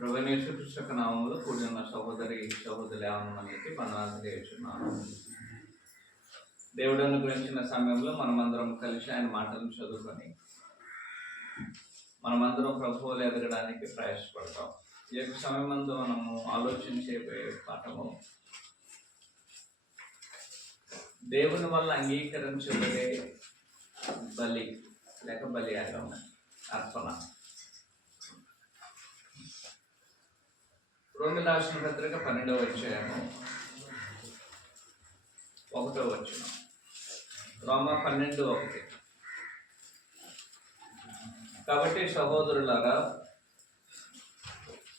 ప్రభువైన యేసుక్రీస్తు యొక్క నామములో కూడిన సహోదరులు మనకి వందనాలు తెలియజేస్తున్నాను. దేవుడు అనుగ్రహించిన సమయంలో మనమందరం కలిసి ఆయన మాటలను చదువుకొని మనమందరం ప్రభువులు ఎదగడానికి ప్రయాసపడతాం. ఈ యొక్క సమయమందు మనము ఆలోచించే పాఠము దేవుని వల్ల అంగీకరించబడే బలి లేక బలియాగం అర్పణ. రోమి రాసిన పత్రిక 12వ అధ్యాయము 1వ వచనం. రోమా 12:1. కాబట్టి సహోదరులారా,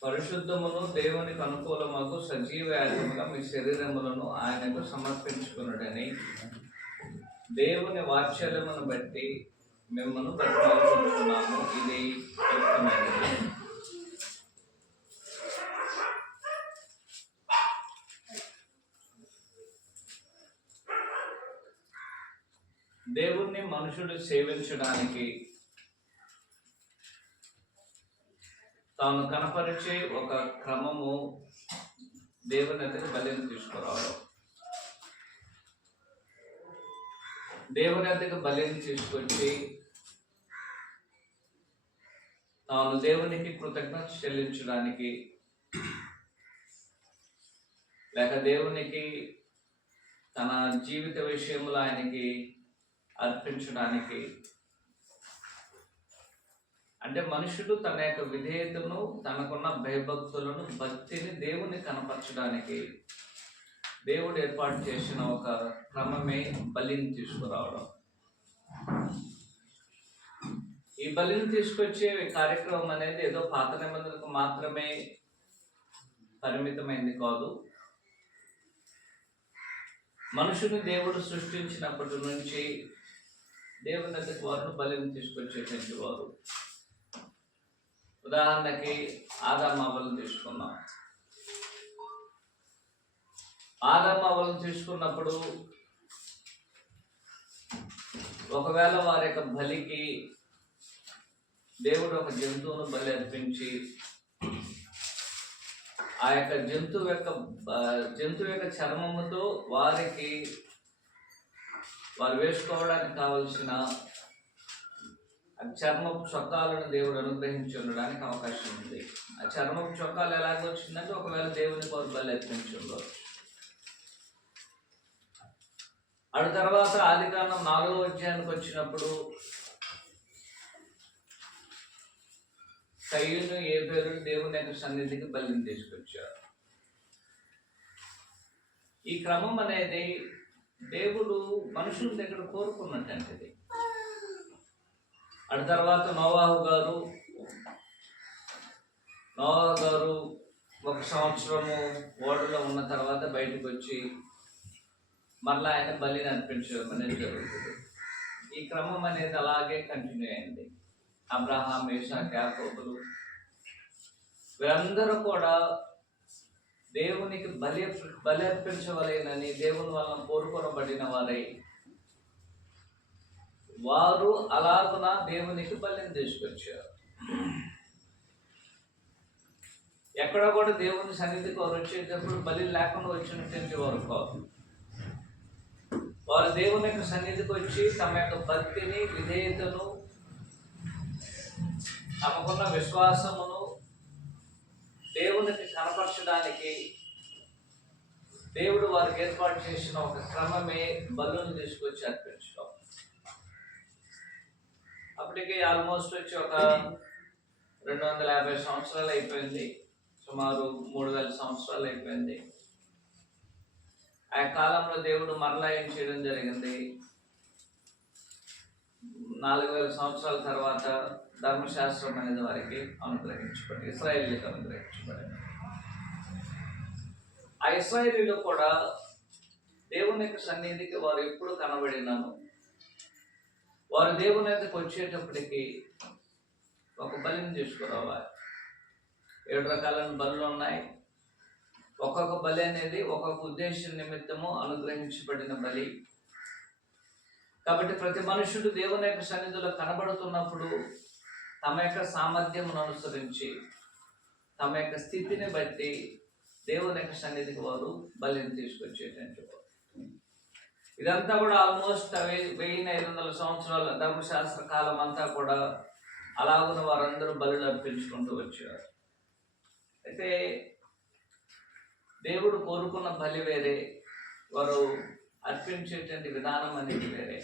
పరిశుద్ధమును దేవునికి అనుకూలమగు సజీవ యాగముగా మీ శరీరములను ఆయనకు సమర్పించుకునుడని దేవుని వాత్సల్యమును బట్టి మిమ్మల్ని బ్రతిమాలుకుంటున్నాము. ఇది యుక్తమైనది. దేవుణ్ణి మనుషుడు సేవించడానికి తాను కనపరిచే ఒక క్రమము దేవుని ఎదుట బలిని తీసుకురావడం. దేవుని ఎదుట బలిని తీసుకొచ్చి తాను దేవునికి కృతజ్ఞత చెల్లించడానికి లేక దేవునికి తన జీవిత విషయంలో ఆయనకి అర్పించడానికి, అంటే మనుషుడు తన యొక్క విధేయతను, తనకున్న భయభక్తులను, భక్తిని దేవుని కనపరచడానికి దేవుడు ఏర్పాటు చేసిన ఒక క్రమమే బలిని తీసుకురావడం. ఈ బలిని తీసుకొచ్చే కార్యక్రమం అనేది ఏదో పాత నిబంధనలకు మాత్రమే పరిమితమైంది కాదు. మనుషుని దేవుడు సృష్టించినప్పటి నుంచి దేవుని దగ్గరికి వారు బలిని తీసుకొచ్చేటువంటి వారు. ఉదాహరణకి ఆదాము అవ్వలను తీసుకున్నాం. ఆదాము అవ్వలను తీసుకున్నప్పుడు ఒకవేళ వారి యొక్క బలికి దేవుడు ఒక జంతువును బలి అర్పించి ఆ యొక్క జంతువు యొక్క చర్మముతో వారు వేసుకోవడానికి కావలసిన చర్మపు చొక్కాలను దేవుడు అనుగ్రహించి ఉండడానికి అవకాశం ఉంది. ఆ చర్మపు చొక్కాలు ఎలాగో వచ్చిందంటే ఒకవేళ దేవుని కోరు బలి అర్పించి ఉండవచ్చు. ఆ తర్వాత ఆదికాండం 4వ అధ్యాయానికి వచ్చినప్పుడు కయ్యూను ఏబేలు దేవుని యొక్క సన్నిధికి బలిని తీసుకొచ్చారు. ఈ క్రమం అనేది దేవుడు మనుషుల దగ్గర కోరుకున్నటువంటిది. ఆ తర్వాత నోవాహు గారు 1 సంవత్సరము ఓడలో ఉన్న తర్వాత బయటకు వచ్చి మరలా ఆయన బలిని అర్పించడం అనేది జరుగుతుంది. ఈ క్రమం అనేది అలాగే కంటిన్యూ అయింది. అబ్రహాం, ఇసాకు, యాకోబులు వీరందరూ కూడా దేవునికి బలి అర్పించవలేనని దేవుని వలన కోరుకొనబడిన వారై వారు అలాగున దేవునికి బలిని తీసుకొచ్చారు. ఎక్కడ కూడా దేవుని సన్నిధికి వారు వచ్చేటప్పుడు బలి లేకుండా వచ్చినటువంటి వారు కాదు. వారు దేవుని యొక్క సన్నిధికి వచ్చి తమ యొక్క భక్తిని, విధేయతను, తమకున్న విశ్వాసమును దేవునికి కనపరచడానికి దేవుడు వారికి ఏర్పాటు చేసిన ఒక క్రమమే బలును తీసుకొచ్చి అర్పించడం. అప్పటికి ఆల్మోస్ట్ వచ్చి ఒక 250 సంవత్సరాలు అయిపోయింది. సుమారు 3000 సంవత్సరాలు అయిపోయింది. ఆ కాలంలో దేవుడు మరలా ఏం చేయడం జరిగింది, 4000 సంవత్సరాల తర్వాత ధర్మశాస్త్రం అనేది వారికి అనుగ్రహించబడింది, ఇశ్రాయేలీలకు అనుగ్రహించబడింది. ఆ ఇశ్రాయేలీలు కూడా దేవుని యొక్క సన్నిధికి వారు ఎప్పుడు కనబడినాను వారు దేవుని యొద్దకు వచ్చేటప్పటికి ఒక బలిని తీసుకురావాలి. 7 రకాలైన బలులు ఉన్నాయి. ఒక్కొక్క బలి అనేది ఒక్కొక్క ఉద్దేశం నిమిత్తము అనుగ్రహించబడిన బలి. కాబట్టి ప్రతి మనుషుడు దేవుని యొక్క సన్నిధిలో కనబడుతున్నప్పుడు తమ యొక్క సామర్థ్యమును అనుసరించి, తమ యొక్క స్థితిని బట్టి దేవుని యొక్క సన్నిధికి వారు బలిని తీసుకొచ్చేటట్టు. ఇదంతా కూడా ఆల్మోస్ట్ 1500 సంవత్సరాల ధర్మశాస్త్ర కాలం అంతా కూడా అలాగున వారందరూ బలులు అర్పించుకుంటూ వచ్చారు. అయితే దేవుడు కోరుకున్న బలి వేరే, వారు అర్పించేటువంటి విధానం అనేది వేరే.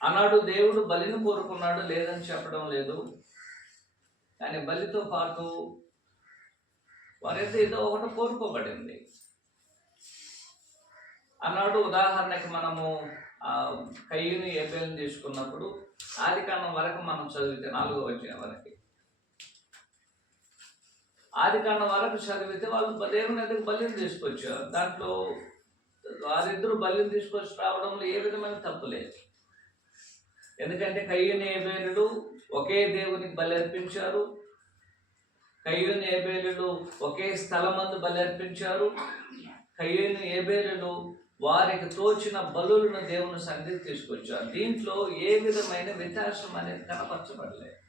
అన్నాడు దేవుడు బలిని కోరుకున్నాడు, లేదని చెప్పడం లేదు. కానీ బలితో పాటు వారైతే ఏదో ఒకటి కోరుకోబడింది అన్నాడు. ఉదాహరణకి మనము కయ్యూని ఏబేలుని తీసుకున్నప్పుడు ఆదికాండం వరకు మనం చదివితే 4వ అధ్యాయం వరకు, ఆదికాండం వరకు చదివితే వాళ్ళు దేవుని ఎదుగు బలిని తీసుకొచ్చారు. దాంట్లో వారిద్దరూ బలిని తీసుకొచ్చి రావడంలో ఏ విధమైన తప్పు లేదు. ఎందుకంటే కయ్యూని ఏబేలుడు ఒకే దేవునికి బలి అర్పించారు. కయ్యూని ఏబేలుడు ఒకే స్థలమందు బలి అర్పించారు. కయ్యూని ఏబేలుడు వారికి తోచిన బలులను దేవుని సన్నిధికి తీసుకొచ్చారు. దీంట్లో ఏ విధమైన వ్యత్యాసం అనేది కనపరచబడలేదు.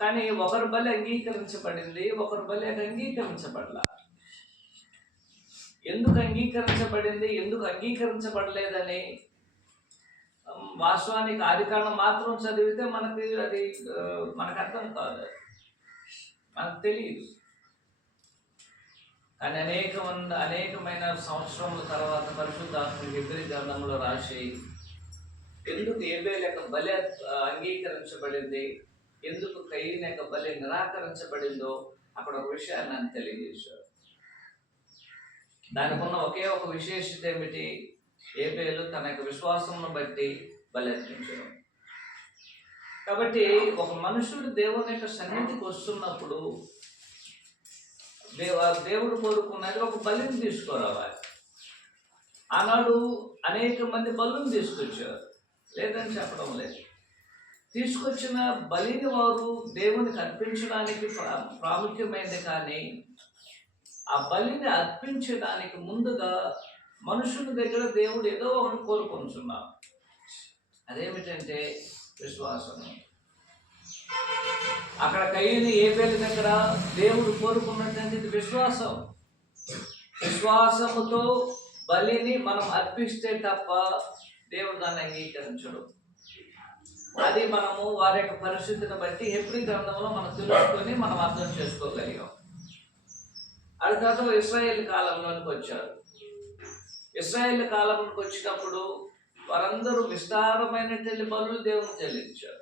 కానీ ఒకరి బలి అంగీకరించబడింది, ఒకరి బలి అంగీకరించబడలా. ఎందుకు అంగీకరించబడింది, ఎందుకు అంగీకరించబడలేదని వాస్తవానికి ఆదికాండం మాత్రం చదివితే మనకి అది మనకు అర్థం కాదు, మనకు తెలియదు. కానీ అనేకమైన సంవత్సరముల తర్వాత పరిశుద్ధాత్మ హెబ్రీ గ్రంథంలో రాసి ఎందుకు ఏబేలు యొక్క బలి అంగీకరించబడింది, ఎందుకు కయ్యూని యొక్క బలి నిరాకరించబడిందో అక్కడ ఒక విషయాన్ని ఆయన తెలియజేశారు. దానికి ఉన్న ఒకే ఒక విశేషత ఏమిటి, ఏబేలు తన యొక్క విశ్వాసమును బట్టి బలి అర్పించడం. కాబట్టి ఒక మనుషుడు దేవుని యొక్క సన్నిధికి వస్తున్నప్పుడు దేవుడు కోరుకున్నది ఒక బలిని తీసుకురావాలి. ఆనాడు అనేక మంది బలులను తీసుకొచ్చారు, లేదని చెప్పడం లేదు. తీసుకొచ్చిన బలిని వారు దేవునికి అర్పించడానికి ప్రాముఖ్యమైనది. కానీ ఆ బలిని అర్పించడానికి ముందుగా మనుషుల దగ్గర దేవుడు ఏదో ఒకటి కోరుకుంటున్నాడు. అదేమిటంటే విశ్వాసము. అక్కడ కయ్యూని ఏబేలు దగ్గర దేవుడు కోరుకున్నటువంటి విశ్వాసం. విశ్వాసముతో బలిని మనం అర్పిస్తే తప్ప దేవుడు దాన్ని అంగీకరించడు. అది మనము వారి యొక్క పరిస్థితిని బట్టి హెబ్రీ గ్రంథంలో మనం తెలుసుకొని మనం అర్థం చేసుకోగలిగాం. అది తర్వాత ఇశ్రాయేల్ కాలంలోనికి వచ్చారు. ఇశ్రాయేల్ కాలంలోకి వచ్చినప్పుడు వారందరూ విస్తారమైనటువంటి బలులు దేవుని చెల్లించారు.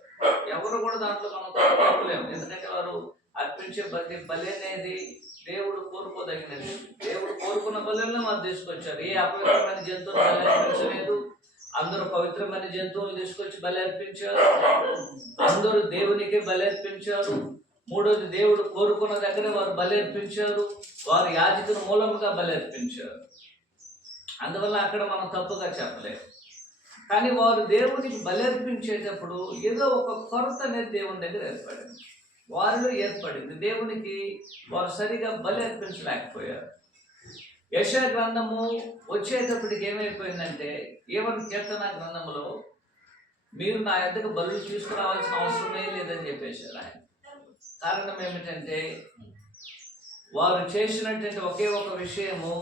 ఎవరు కూడా దాంట్లో మనం తప్పలేము. ఎందుకంటే వారు అర్పించే బలి అనేది దేవుడు కోరుకోదగినది. దేవుడు కోరుకున్న బలులను వారు తీసుకొచ్చారు. ఏ అపవిత్రమైన జంతువులు బలి అర్పించలేదు. అందరూ పవిత్రమైన జంతువులు తీసుకొచ్చి బలి అర్పించారు. అందరూ దేవునికి బలి అర్పించారు. మూడోది, దేవుడు కోరుకున్న దగ్గర వారు బలి అర్పించారు. వారు యాజకుని మూలముగా బలి అర్పించారు. అందువల్ల అక్కడ మనం తప్పుగా చెప్పలేము. కానీ వారు దేవునికి బలి అర్పించేటప్పుడు ఏదో ఒక కొరత అనేది దేవుని దగ్గర ఏర్పడింది, వారిలో ఏర్పడింది. దేవునికి వారు సరిగా బలి అర్పించలేకపోయారు. యెషయా గ్రంథము వచ్చేటప్పటికి ఏమైపోయిందంటే, ఏమని కీర్తన గ్రంథంలో మీరు నా యొద్దకు బలులు తీసుకురావాల్సిన అవసరమే లేదని చెప్పేశారు ఆయన. కారణం ఏమిటంటే వారు చేసినటువంటి ఒకే ఒక విషయము,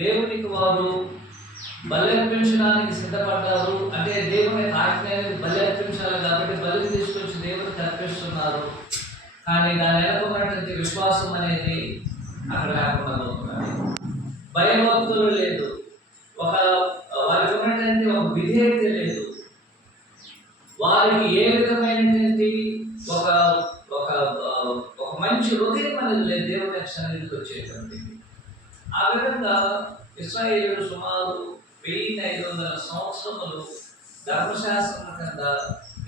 దేవునికి వారు బలి అర్పించడానికి సిద్ధపడ్డారు. అంటే దేవుని ఆజ్ఞ బలి అర్పించాలి కాబట్టి బలిని తీసుకొచ్చి దేవునికి అర్పిస్తున్నారు. కానీ దాని వెనుకున్నటువంటి విశ్వాసం అనేది అక్కడ లేకుండా పోతున్నారు. భయభక్తులు లేదు, వారికి ఉన్నటువంటి ఒక విధేయత లేదు. వారికి ఏ విధమైనటువంటి ఒక ఒక మంచి హృదయం అనేది లేదు దేవుని సన్నిధికి వచ్చేటువంటి. ఆ విధంగా ఇశ్రాయేలు సుమారు 1500 సంవత్సరములు ధర్మశాస్త్రం కింద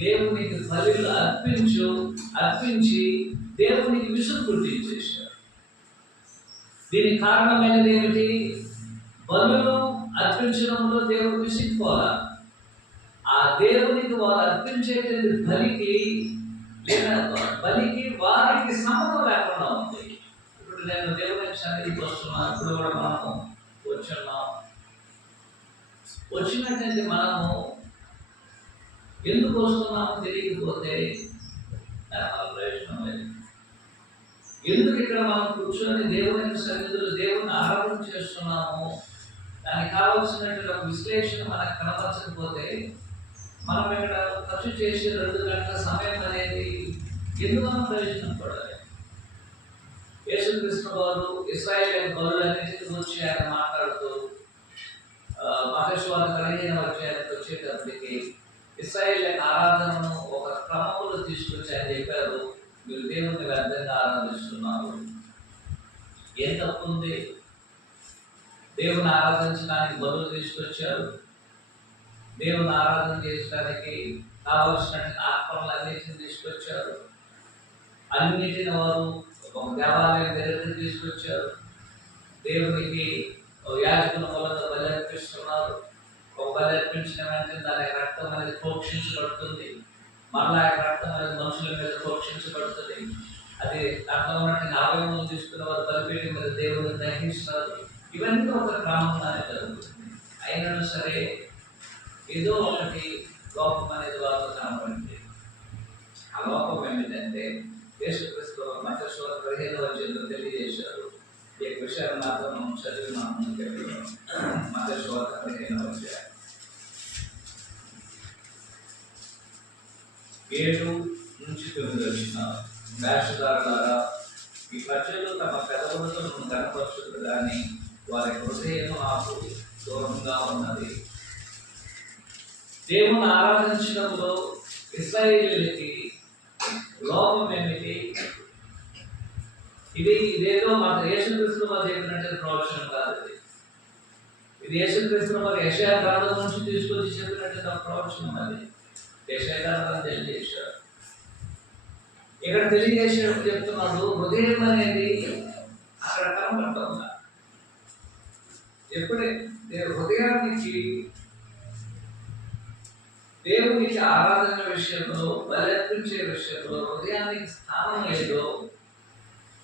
దేవునికి బలులు అర్పించి దేవునికి విసుగు పుట్టించేశారు. దీనికి కారణమైనది ఏమిటి? బలులు అర్పించడంలో దేవుడు విసిగిపోవాలి. ఆ దేవునికి వారు అర్పించేటువంటి బలికి వారికి సంబంధం లేకుండా ఉంది. ఇప్పుడు నేను దేవుని సన్నిధికి వస్తున్నాను, ఇప్పుడు కూడా మనము వచ్చినటువంటి మనము ఎందుకు వస్తున్నామో తెలియకపోతే దానివల్ల ప్రయోజనం లేదు. ఎందుకు ఇక్కడ మనం కూర్చొని దేవుని సన్నిధిలో దేవుని ఆరాధన చేస్తున్నాము, దానికి కావాల్సినటువంటి ఒక విశ్లేషణ మనకు కనపరచకపోతే మనం ఇక్కడ ఖర్చు చేసే 2 గంటల సమయం అనేది ఎందుకు మనం ప్రయోజనం పడాలి? యేసుక్రీస్తు వారు ఇశ్రాయేలు బలులన్నింటిని గురించి ఆయన మాట్లాడుతూ మత్తయి 15వ అధ్యాయానికి వచ్చేటప్పటికి ఇశ్రాయేలు ఆరాధనను ఒక క్రమంలో తీసుకొచ్చి ఆయన చెప్పారు, మీరు దేవుని వ్యర్థంగా ఆరాధిస్తున్నారు. ఏం తప్పు ఉంది? దేవుని ఆరాధించడానికి బలులు తీసుకొచ్చారు. దేవుని ఆరాధన చేయడానికి కావలసిన ఆత్మలన్నింటిని తీసుకొచ్చారు. అన్నిటిని వారు ఒక దేవాలయం దగ్గరికి తీసుకొచ్చారు. దేవునికి యాజకుల మూలంగా బలి అర్పిస్తున్నారు. ఒక బలి అర్పించిన వెంటనే దాని రక్తం అనేది ప్రోక్షించబడుతుంది. మరలా రక్తం అనేది మనుషుల మీద ప్రోక్షించబడుతుంది. అది దాంట్లో ఉన్నటువంటి అవయవం తీసుకున్న వారు బలిపీఠం మీద దేవుని దహిస్తారు. ఇవన్నీ ఒక క్రమంగానే జరుగుతుంది. అయినా సరే ఏదో ఒకటి లోపం అనేది వాళ్ళు కనపడింది. ఆ లోపం ఏమిటంటే యేసుక్రీస్తు మత్తయి 15వ అధ్యాయంలో తెలియజేశారు. ఈ విషయాలు మాత్రం మనం చదివి మనం మత్తయి 15వ అధ్యాయం 7-9 వచ్చిన వేషధారులారా, ఈ ప్రజలు తమ పెదవులతో నన్ను కనపరచుదు కానీ వారి హృదయం నాకు దూరంగా ఉన్నది. దేవుని ఆరాధించినప్పుడు ఇశ్రాయేలీయులకి లోపం ఏమిటి? ఇదేదో మన యేసుక్రీస్తు వారు చెప్పినట్టు ప్రవచనం కాదు. ఇది యేసుక్రీస్తు వారు యెషయా గ్రంథం నుంచి తీసుకొచ్చి చెప్పినట్టు ప్రవచనం. అది యెషయా గ్రంథం తెలియజేశారు. ఇక్కడ తెలియజేసేటప్పుడు చెప్తున్నాడు, హృదయం అనేది అక్కడ కనపడుతుందా? ఎప్పుడైతే హృదయానికి దేవునికి ఆరాధన విషయంలో, బలర్పించే విషయంలో హృదయానికి స్థానం లేదో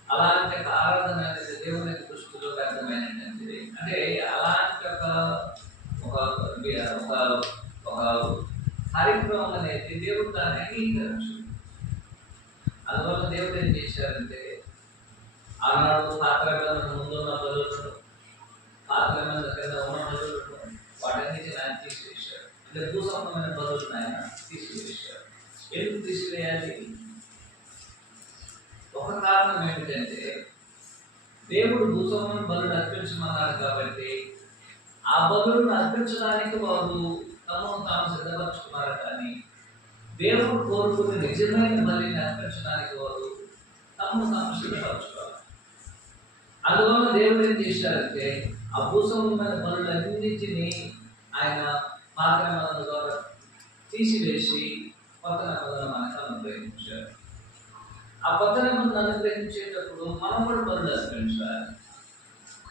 అలాంటి ఆరాధన అనేది దేవుని దృష్టిలో వ్యర్థమైనటువంటిది. అంటే అలాంటి ఒక కార్యక్రమం అనేది దేవుడు దాన్ని అంగీకరించు. అందువల్ల దేవుడు ఏం చేశారంటే ఆనాడు పాత్రలను ముందున్న బలులను, పాత్రల కింద ఉన్న బలులను వాటన్నిటిని ఆయన తీసివేశారు. అంటే భూసంబంధమైన బలులను ఆయన తీసివేశారు. ఎందుకు తీసివేయాలి? ఒక కారణం ఏమిటంటే దేవుడు భూసంబంధమైన బలులు అర్పించమన్నారు కాబట్టి ఆ బలులను అర్పించడానికి వారు తమను తాము సిద్ధపరచుకున్నారు. కానీ దేవుడు కోరుకునే నిజమైన బలిని అర్పించడానికి వారు తమను తాము సిద్ధపరచుకోవాలి. అందువల్ల దేవుడు ఏం చేశారంటే ఆ భూసంబంధమైన బలులన్నింటినీ ఆయన పాత్ర ద్వారా తీసివేసి కొత్త నిబంధన మనకు అనుగ్రహించారు. ఆ కొత్త నిబంధన అనుగ్రహించేటప్పుడు మనం కూడా బలులు అర్పించాలి.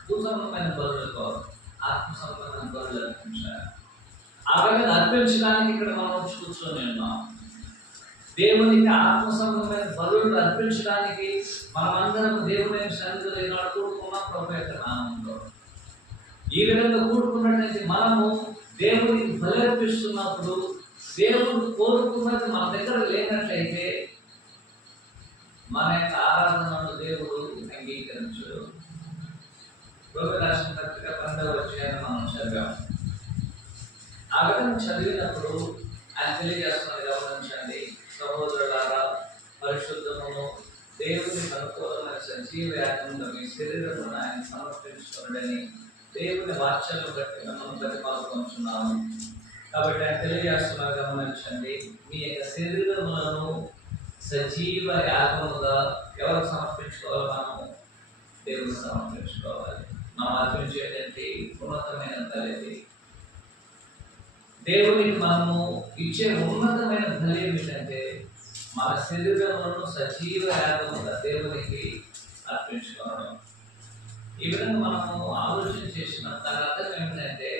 భూసంబంధమైన బలులు కాదు, ఆత్మ సంబంధమైన బలులు అర్పించాలి. ఆ విధంగా అర్పించడానికి ఇక్కడ మనం కూర్చొని ఉన్నాం. దేవునికి ఆత్మ సంబంధమైన బలులు అర్పించడానికి మనమందరం దేవుని సన్నిధిలో ఈనాడు కూడుకున్నాం ప్రభు యొక్క నామంలో. ఈ విధంగా కూడుకున్నట్లయితే మనము దేవునికి బలి అర్పిస్తున్నప్పుడు దేవుడు కోరుకున్నది మన దగ్గర లేనట్లయితే మన యొక్క ఆరాధనను దేవుడు అంగీకరించడు. రోమి రాసిన పత్రిక 12వ అధ్యాయం మనం చదివాం. ఆ విధంగా చదివినప్పుడు ఆయన తెలియజేస్తున్నది గమనించండి, సహోదరులారా, పరిశుద్ధమును దేవునికి అనుకూలమైన సజీవ యాగముగా మీ శరీరమును ఆయన సమర్పించుకోండి దేవుని వాక్యాలను బట్టి మనం ప్రతిపాదించున్నాము. కాబట్టి ఆయన తెలియజేస్తున్నారు గమనించండి, మీ యొక్క శరీరములను సజీవ యాగముగా ఎవరు సమర్పించుకోవాలి? మనము దేవుని సమర్పించుకోవాలి. మనం అర్పించేటువంటి ఉన్నతమైన బలి. దేవునికి మనము ఇచ్చే ఉన్నతమైన బలి ఏమిటంటే మన శరీరములను సజీవ యాగముగా దేవునికి అర్పించుకోవడం. ఈ విధంగా మనము ఆలోచన చేసిన దాని అర్థం ఏమిటంటే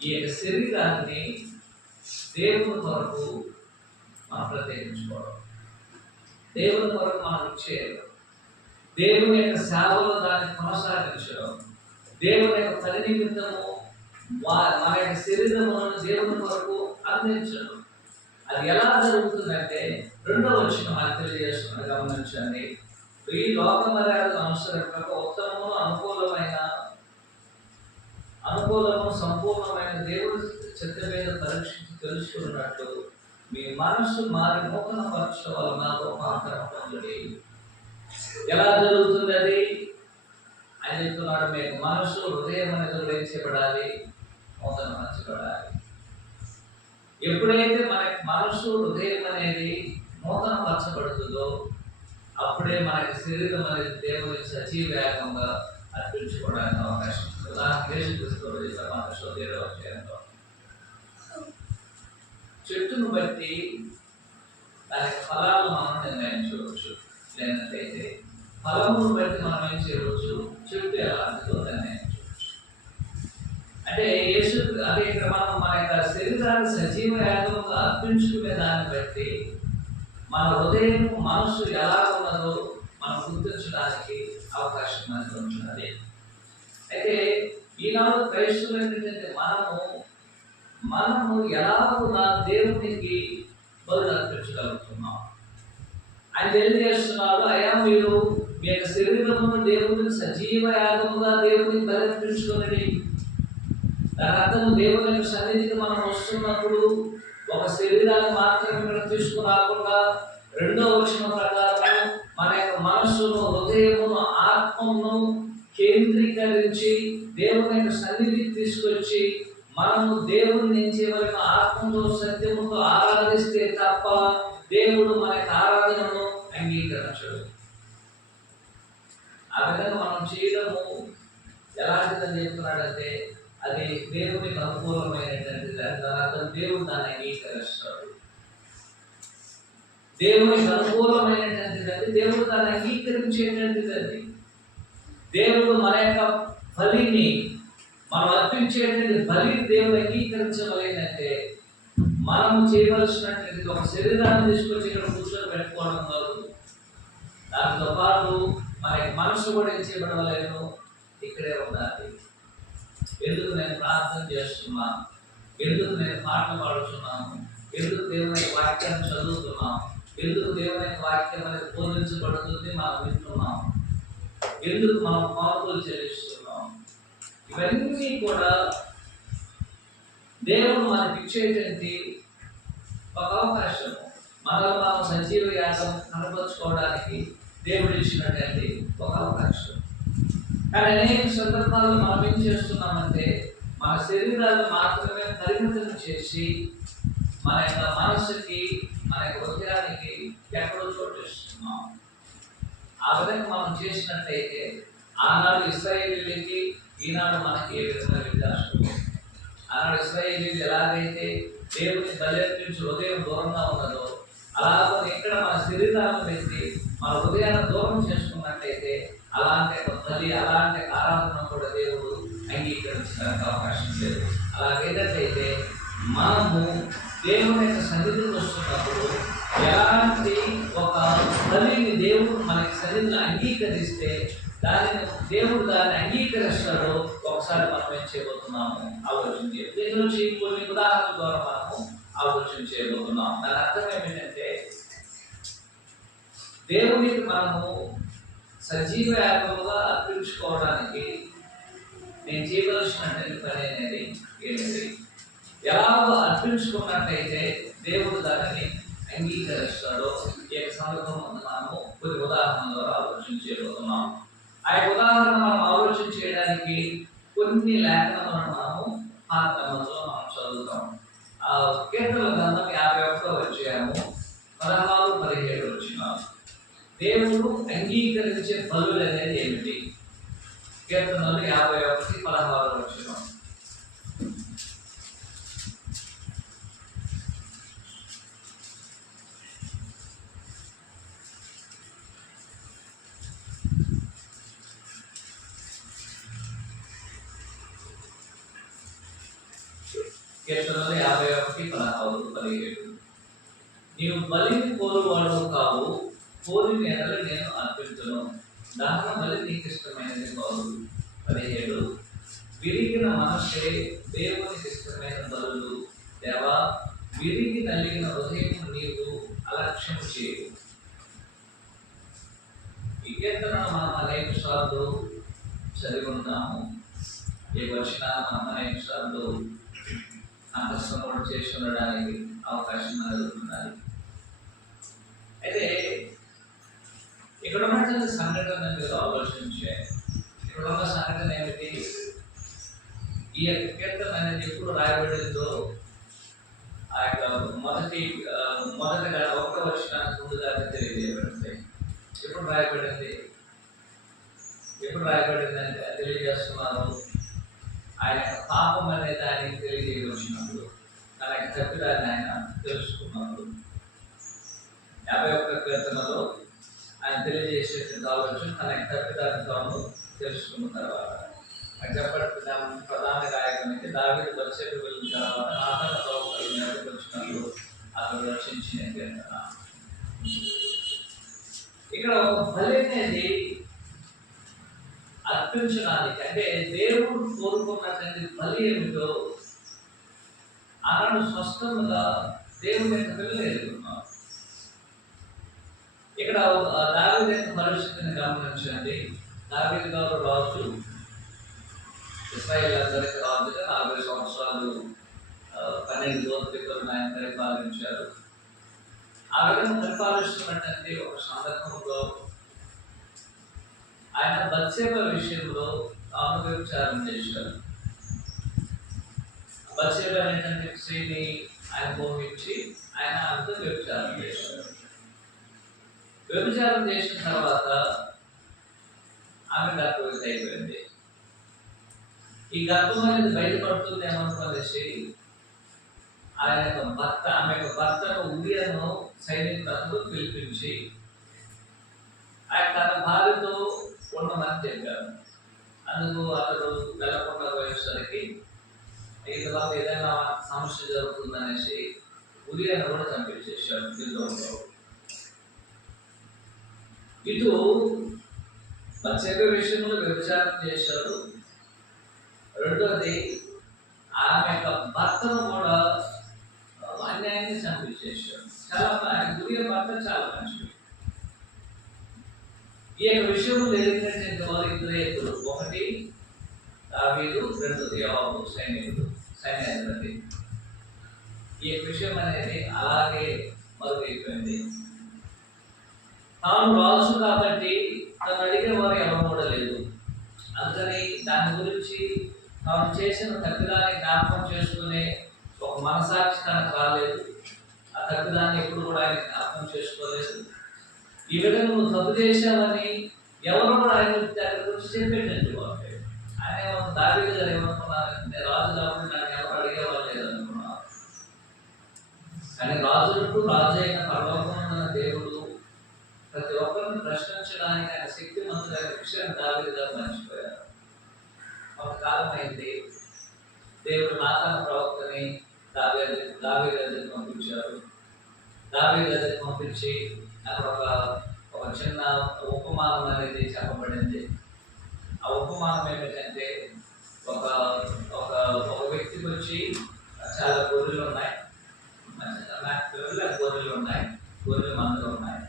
ఈ యొక్క శరీరాన్ని దేవుని కొరకు మనం ప్రత్యేకించుకోవడం, దేవుని కొరకు మనం ఇచ్చేయడం, దేవుని యొక్క సేవలో దాన్ని కొనసాగించడం, దేవుని యొక్క పని నిమిత్తము మన యొక్క శరీరములను దేవుని కొరకు అందించడం. అది ఎలా జరుగుతుందంటే రెండవ వచనం మనకు తెలియజేస్తున్న గమనించండి. ఈ లోక మర్యాదకు అనుసరించక ఉత్తమము అనుకూలము సంపూర్ణమైన దేవుడి చిత్త మీద పరీక్షించి తెలుసుకున్నట్లు మీ మనస్సు మారి నూతన పరీక్ష వలన రూపాంతరం పొందుడి. ఎలా జరుగుతుంది అది? ఆయన చెప్తున్నాడు, మీకు మనస్సు హృదయం అనేది గ్రహించబడాలి, నూతన పరచబడాలి. ఎప్పుడైతే మనకి మనస్సు హృదయం అనేది నూతన పరచబడుతుందో అప్పుడే మనకి శరీరం అనేది దేవుని సజీవ యాగంగా అర్పించుకోవడానికి అవకాశం ఉంటుంది. చెట్టును బట్టి దానికి ఫలాలు మనం నిర్ణయించవచ్చు. లేనట్లయితే ఫలమును బట్టి మనం ఏం చేయవచ్చు? చెట్టు ఎలాంటిదో నిర్ణయించవచ్చు. అంటే అదే ఇక్కడ మనం మన యొక్క శరీరాన్ని సజీవ యాగంగా అర్పించుకునే దాన్ని బట్టి మన హృదయం మనస్సు ఎలా ఉన్నదో మనం గుర్తించడానికి అవకాశం మనకు ఉంటున్నది. అయితే ఈనాడు క్రైస్తవులు ఏంటంటే మనము ఎలాగున్నా దేవునికి బదులు అర్పించగలుగుతున్నాం. ఆయన తెలియజేస్తున్నాడు, అయ్యా మీరు మీ యొక్క శరీరమును దేవునికి సజీవ యాగముగా దేవునికి బలర్పించుకుని. దాని అర్థం దేవుని యొక్క సన్నిధికి మనం వస్తున్నప్పుడు ఒక శరీరాన్ని మాత్రమే ఇక్కడ తీసుకురాకుండా రెండో వచనం ప్రకారం మన యొక్క మనస్సును, హృదయమును, ఆత్మను కేంద్రీకరించి దేవుని యొక్క సన్నిధికి తీసుకొచ్చి మనము దేవుని ఏం చేయవలన? ఆత్మతో సత్యముతో ఆరాధిస్తే తప్ప దేవుడు మన యొక్క ఆరాధనను అంగీకరించడు. ఆ విధంగా మనం చేయడము ఎలాంటిదని చెప్తున్నాడంటే అది దేవునికి అనుకూలమైనటువంటిది. దాని అర్థం దేవుడు దాన్ని అంగీకరిస్తాడు. దేవునికి అనుకూలమైనటువంటిది అది, దేవుడు దాన్ని అంగీకరించేటువంటిది అది. దేవుడు మన యొక్క బలిని మనం అర్పించేటువంటి బలి దేవుడు అంగీకరించవలేదంటే మనము చేయవలసినటువంటి ఒక శరీరాన్ని తీసుకొచ్చి ఇక్కడ కూర్చొని పెట్టుకోవడం కాదు. దానితో పాటు మన మనసు కూడా ఏం చేయబడవలేను, ఇక్కడే ఉండాలి. ఎందుకు నేను ప్రార్థన చేస్తున్నాను, ఎందుకు నేను పాటలు పాడుతున్నాను, ఎందుకు దేవుని వాక్యాన్ని చదువుతున్నాం, ఎందుకు దేవుని వాక్యం అనేది బోధించబడుతుంది మనం వింటున్నాం, ఎందుకు మనం పాటలు చెల్లిస్తున్నాం, ఇవన్నీ కూడా దేవుడు మనకి ఇచ్చేటువంటి ఒక అవకాశం. మనలో మనం సజీవ యాగం కనపరుచుకోవడానికి దేవుడు ఇచ్చినటువంటి ఒక అవకాశం. కానీ అనేక సందర్భాల్లో మనం ఏం చేస్తున్నామంటే మన శరీరాన్ని మాత్రమే పరిమితం చేసి మన యొక్క మనస్సుకి, మన యొక్క హృదయానికి ఎక్కడో చోటిస్తున్నాం. ఆ విధంగా మనం చేసినట్టయితే ఆనాడు ఇశ్రాయేలీయులకి ఈనాడు మనకి ఏ విధంగా వ్యత్యాసం? ఆనాడు ఇశ్రాయేలీయులు ఎలాగైతే దేవుని బలర్పించి హృదయం దూరంగా ఉన్నదో అలాగే ఇక్కడ మన శరీరాలను పెట్టి మన హృదయాన్ని దూరం చేసుకున్నట్టయితే అలాంటి బలి, అలాంటి ఆరాధన కూడా దేవుడు అంగీకరించడానికి అవకాశం లేదు. అలాగేటట్లయితే మనము దేవుని యొక్క సన్నిధికి వస్తున్నప్పుడు ఎలాంటి ఒక బలిని దేవుడు మనకి సన్నిధిని అంగీకరిస్తే దేవుడు దాన్ని అంగీకరిస్తాడో ఒకసారి మనం ఏం చేయబోతున్నాము ఆలోచించి దీని నుంచి కొన్ని ఉదాహరణల ద్వారా మనము ఆలోచన చేయబోతున్నాం. దాని అర్థం ఏమిటంటే దేవునికి మనము సజీవ యాగముగా అర్పించుకోవడానికి నేను చేయవలసినటువంటి పని అనేది ఏంటి? ఎలాగో అర్పించుకున్నట్టయితే దేవుడు దానిని అంగీకరిస్తాడో ఏ సందర్భం మనము కొన్ని ఉదాహరణ ద్వారా ఆలోచన చేయబోతున్నాం. ఆ ఉదాహరణ మనం ఆలోచన చేయడానికి కొన్ని లేఖనాలను మనము ఆత్మలో మనం చదువుతాం. కీర్తన గ్రంథం 51వ అధ్యాయము 16-17 వచనాలు. దేవుడు అంగీకరించే బలులు అనేది ఏమిటి? కీర్తనలు 51:16 వచనం. కీర్తనలు 51:16-17. నీవు బలిని కోరువాడు కావు, కోరిన ఎడల నేను అర్పించను, దహన బలి నీకు ఇష్టమైనది కాదు. 17. విరిగిన మనస్సే దేవునికి ఇష్టమైన బలులు దేవా, విరిగి నలిగిన హృదయం నీవు అలక్ష్యం చేయదు. ఈ కీర్తన మనం అనేక సార్లు చదివి ఉన్నాము. ఈ వచనాలు మనం అనేక సార్లు కంఠస్థం కూడా చేసి ఉండడానికి అవకాశం కలుగుతున్నది. అయితే ఇక్కడ ఉన్నటువంటి సంఘటన మీరు ఆలోచించే, ఇక్కడ ఉన్న సంఘటన ఏమిటి? ఈ యొక్క కీర్తన అనేది ఎప్పుడు రాయబడిందో ఆ యొక్క మొదటగా ఒక్క వర్షానికి ముందుగానే తెలియజేయబడింది. ఎప్పుడు రాయబడింది అంటే తెలియజేస్తున్నారు. ఆయన యొక్క పాపం అనేది ఆయనకి తెలియజేయవచ్చినప్పుడు, తన యొక్క తప్పిదాన్ని ఆయన తెలుసుకున్నప్పుడు, 51 కీర్తనలో ఆయన తెలియజేసేటువంటి ఆలోచన తన యొక్క తప్పిదాన్ని తాను తెలుసుకున్న తర్వాత చెప్పబడుతున్న ప్రధాన గాయకునికి దావీదు బత్షెబకు వెళ్ళిన తర్వాత నాతాను ప్రవక్తలు నెరవేర్చినప్పుడు అతడు రక్షించిన కీర్తన. ఇక్కడ ఒక బలి అనేది అర్పించడానికి, అంటే దేవుడు కోరుకున్నటువంటి బలి ఏమిటో ఆనాడు స్పష్టంగా దేవుని యొక్క పిల్లలు ఎదుర్కొన్నారు. ఇక్కడ దావీదు యొక్క పరిస్థితిని గమనించండి. దావీదు గారు రాజు, ఇశ్రాయేల్ అందరికి రాజుగా 40 సంవత్సరాలు 12 గోత్రికులను ఆయన పరిపాలించారు. ఆ విధంగా పరిపాలిస్తున్నటువంటి ఒక సందర్భంలో ఆయన బత్షెబ విషయంలో తాను వ్యభిచారం చేశారు. బత్షెబ అనేటువంటి స్త్రీని ఆయన మోహించి ఆయన అంతా వ్యభిచారం చేశారు. వ్యభిచారం చేసిన తర్వాత ఆమె గర్భవతి అయిపోయింది. ఈ గర్భం అనేది బయటపడుతుంది ఏమనుకోనేసి ఆయన యొక్క భర్త, ఆమె యొక్క భర్తను ఉరియను సైనికులకు పిలిపించి తన భార్యతో ఉండమని చెప్పారు. అందుకు అతడు వెళ్ళకుండా పోయేసరికి ఈ తర్వాత ఏదైనా సమస్య జరుగుతుందనేసి ఉరియను కూడా చంపించేశాడు యుద్ధంలో. ఇటు బత్షెబ విషయంలో వ్యభిచారం చేశారు. రెండోది ఆమె యొక్క భర్తను కూడా అన్యాయంగా చంపించేశాడు. ఆయన ఉరియ భర్త చాలా మంచిది. ఈ యొక్క విషయంలో ఎదిగినటువంటి వారు ఇద్దరు వ్యక్తులు, ఒకటి దావీదు, రెండోది యోవాబు సైన్యాధిపతి. ఈ విషయం అనేది అలాగే మరుగైపోయింది. తాను రాజు కాబట్టి తను అడిగే వారు ఎవరు కూడా లేదు. అందుకని దాని గురించి తాను చేసిన తప్పిదాన్ని జ్ఞాపకం చేసుకునే ఒక మనసాక్షి తనకు రాలేదు. ఆ తప్పిదాన్ని ఎప్పుడు కూడా ఆయన జ్ఞాపకం చేసుకోలేదు. ఈ విధంగా నువ్వు తప్పు చేశావని ఎవరు కూడా ఆయన దాని గురించి చెప్పేటట్టు వాళ్ళు. ఆయన దావీదు గారు ఏమనుకున్నారంటే, రాజు కాబట్టి నన్ను ఎవరు అడిగేవాళ్ళు లేదనుకున్నారు. కానీ రాజులకు రాజు అయిన పరలోకమున్న దేవుడు ప్రతి ఒక్కరిని ప్రశ్నించడానికి ఆయన శక్తిమంతుడైన విషయాన్ని దావీదు గారు మర్చిపోయారు. కొంతకాలం అయింది. దేవుడు నాతాను ప్రవక్తని దావీదు దగ్గరికి పంపించారు. దావీదు దగ్గరికి పంపించి అక్కడ ఒక చిన్న ఉపమానం అనేది చెప్పబడింది. ఆ ఉపమానం ఏమిటంటే, ఒక ఒక ఒక వ్యక్తికి వచ్చి చాలా గొర్రెలు ఉన్నాయి, గొర్రెలు మందలు ఉన్నాయి.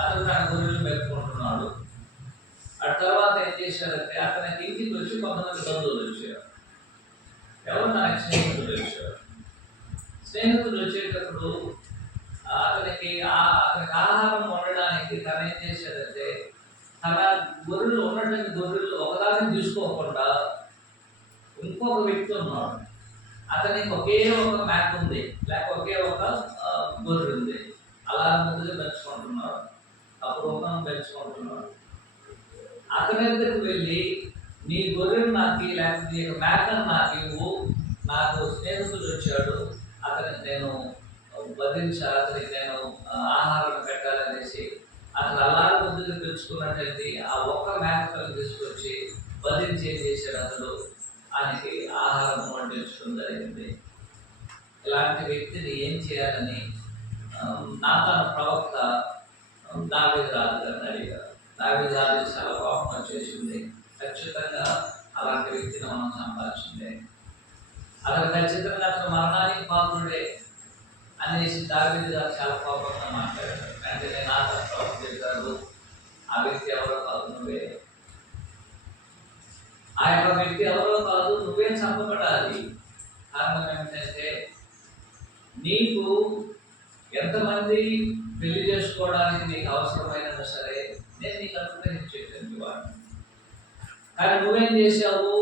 అతను తన గొర్రెలు మెప్పుకుంటున్నాడు. ఆ తర్వాత ఏం చేశారంటే, అతనికి ఇంటికి వచ్చి కొంతమంది బంధువులు వచ్చారు. ఎవరు? తనకి స్నేహితులు వచ్చారు. స్నేహితులు వచ్చేటప్పుడు అతనికి ఆహారం వండడానికి తను ఏం చేశాడంటే, తన గొర్రెలు ఉన్నటువంటి గొర్రెలు ఒకదాన్ని తీసుకోకుండా ఇంకొక వ్యక్తి ఉన్నాడు. అతనికి ఒకే ఒక మ్యాప్ ఉంది, లేక ఒకే ఒక గొర్రె ఉంది. అలా ముందుగా పెంచుకుంటున్నాడు, అపూర్వం పెంచుకుంటున్నాడు. అతని దగ్గరికి వెళ్ళి, నీ గొర్రెను నాకు, లేకపోతే నీ యొక్క మేకను నాకు ఇవ్వు, నాకు స్నేహితుడు వచ్చాడు, అతనికి నేను వధించాలి, అతనికి నేను ఆహారం పెట్టాలనేసి అతను అలాగే ముందుకు పెంచుకున్నట్లయితే ఆ ఒక్క మేకను తీసుకొచ్చి వధించి ఏం చేశాడు, అతడు ఆయనకి ఆహారం వండించడం జరిగింది. ఇలాంటి వ్యక్తిని ఏం చేయాలని నాతాను ప్రవక్త దావీదు రాజు గారిని అడిగారు. దావీదు రాజు చాలా కోపం వచ్చేసింది. ఖచ్చితంగా అలాంటి వ్యక్తిని మనం సంపాదించిందే. అతను ఖచ్చితంగా అతను మరణానికి పాత్రుడే. అనేసి దావీదు గారు చాలా కోపంగా మాట్లాడారు. అంటే నేను ఆత్మ చెప్పారు, ఆ వ్యక్తి ఎవరో కాదు నువ్వే, ఆ యొక్క వ్యక్తి ఎవరో కాదు నువ్వే చంపబడాలి. కారణం ఏమిటంటే నీకు ఎంతమంది పెళ్లి చేసుకోవడానికి నీకు అవసరమైనా సరే నేను నీకు అనుగ్రహించేటువంటి వాడిని. కానీ నువ్వేం చేశావు?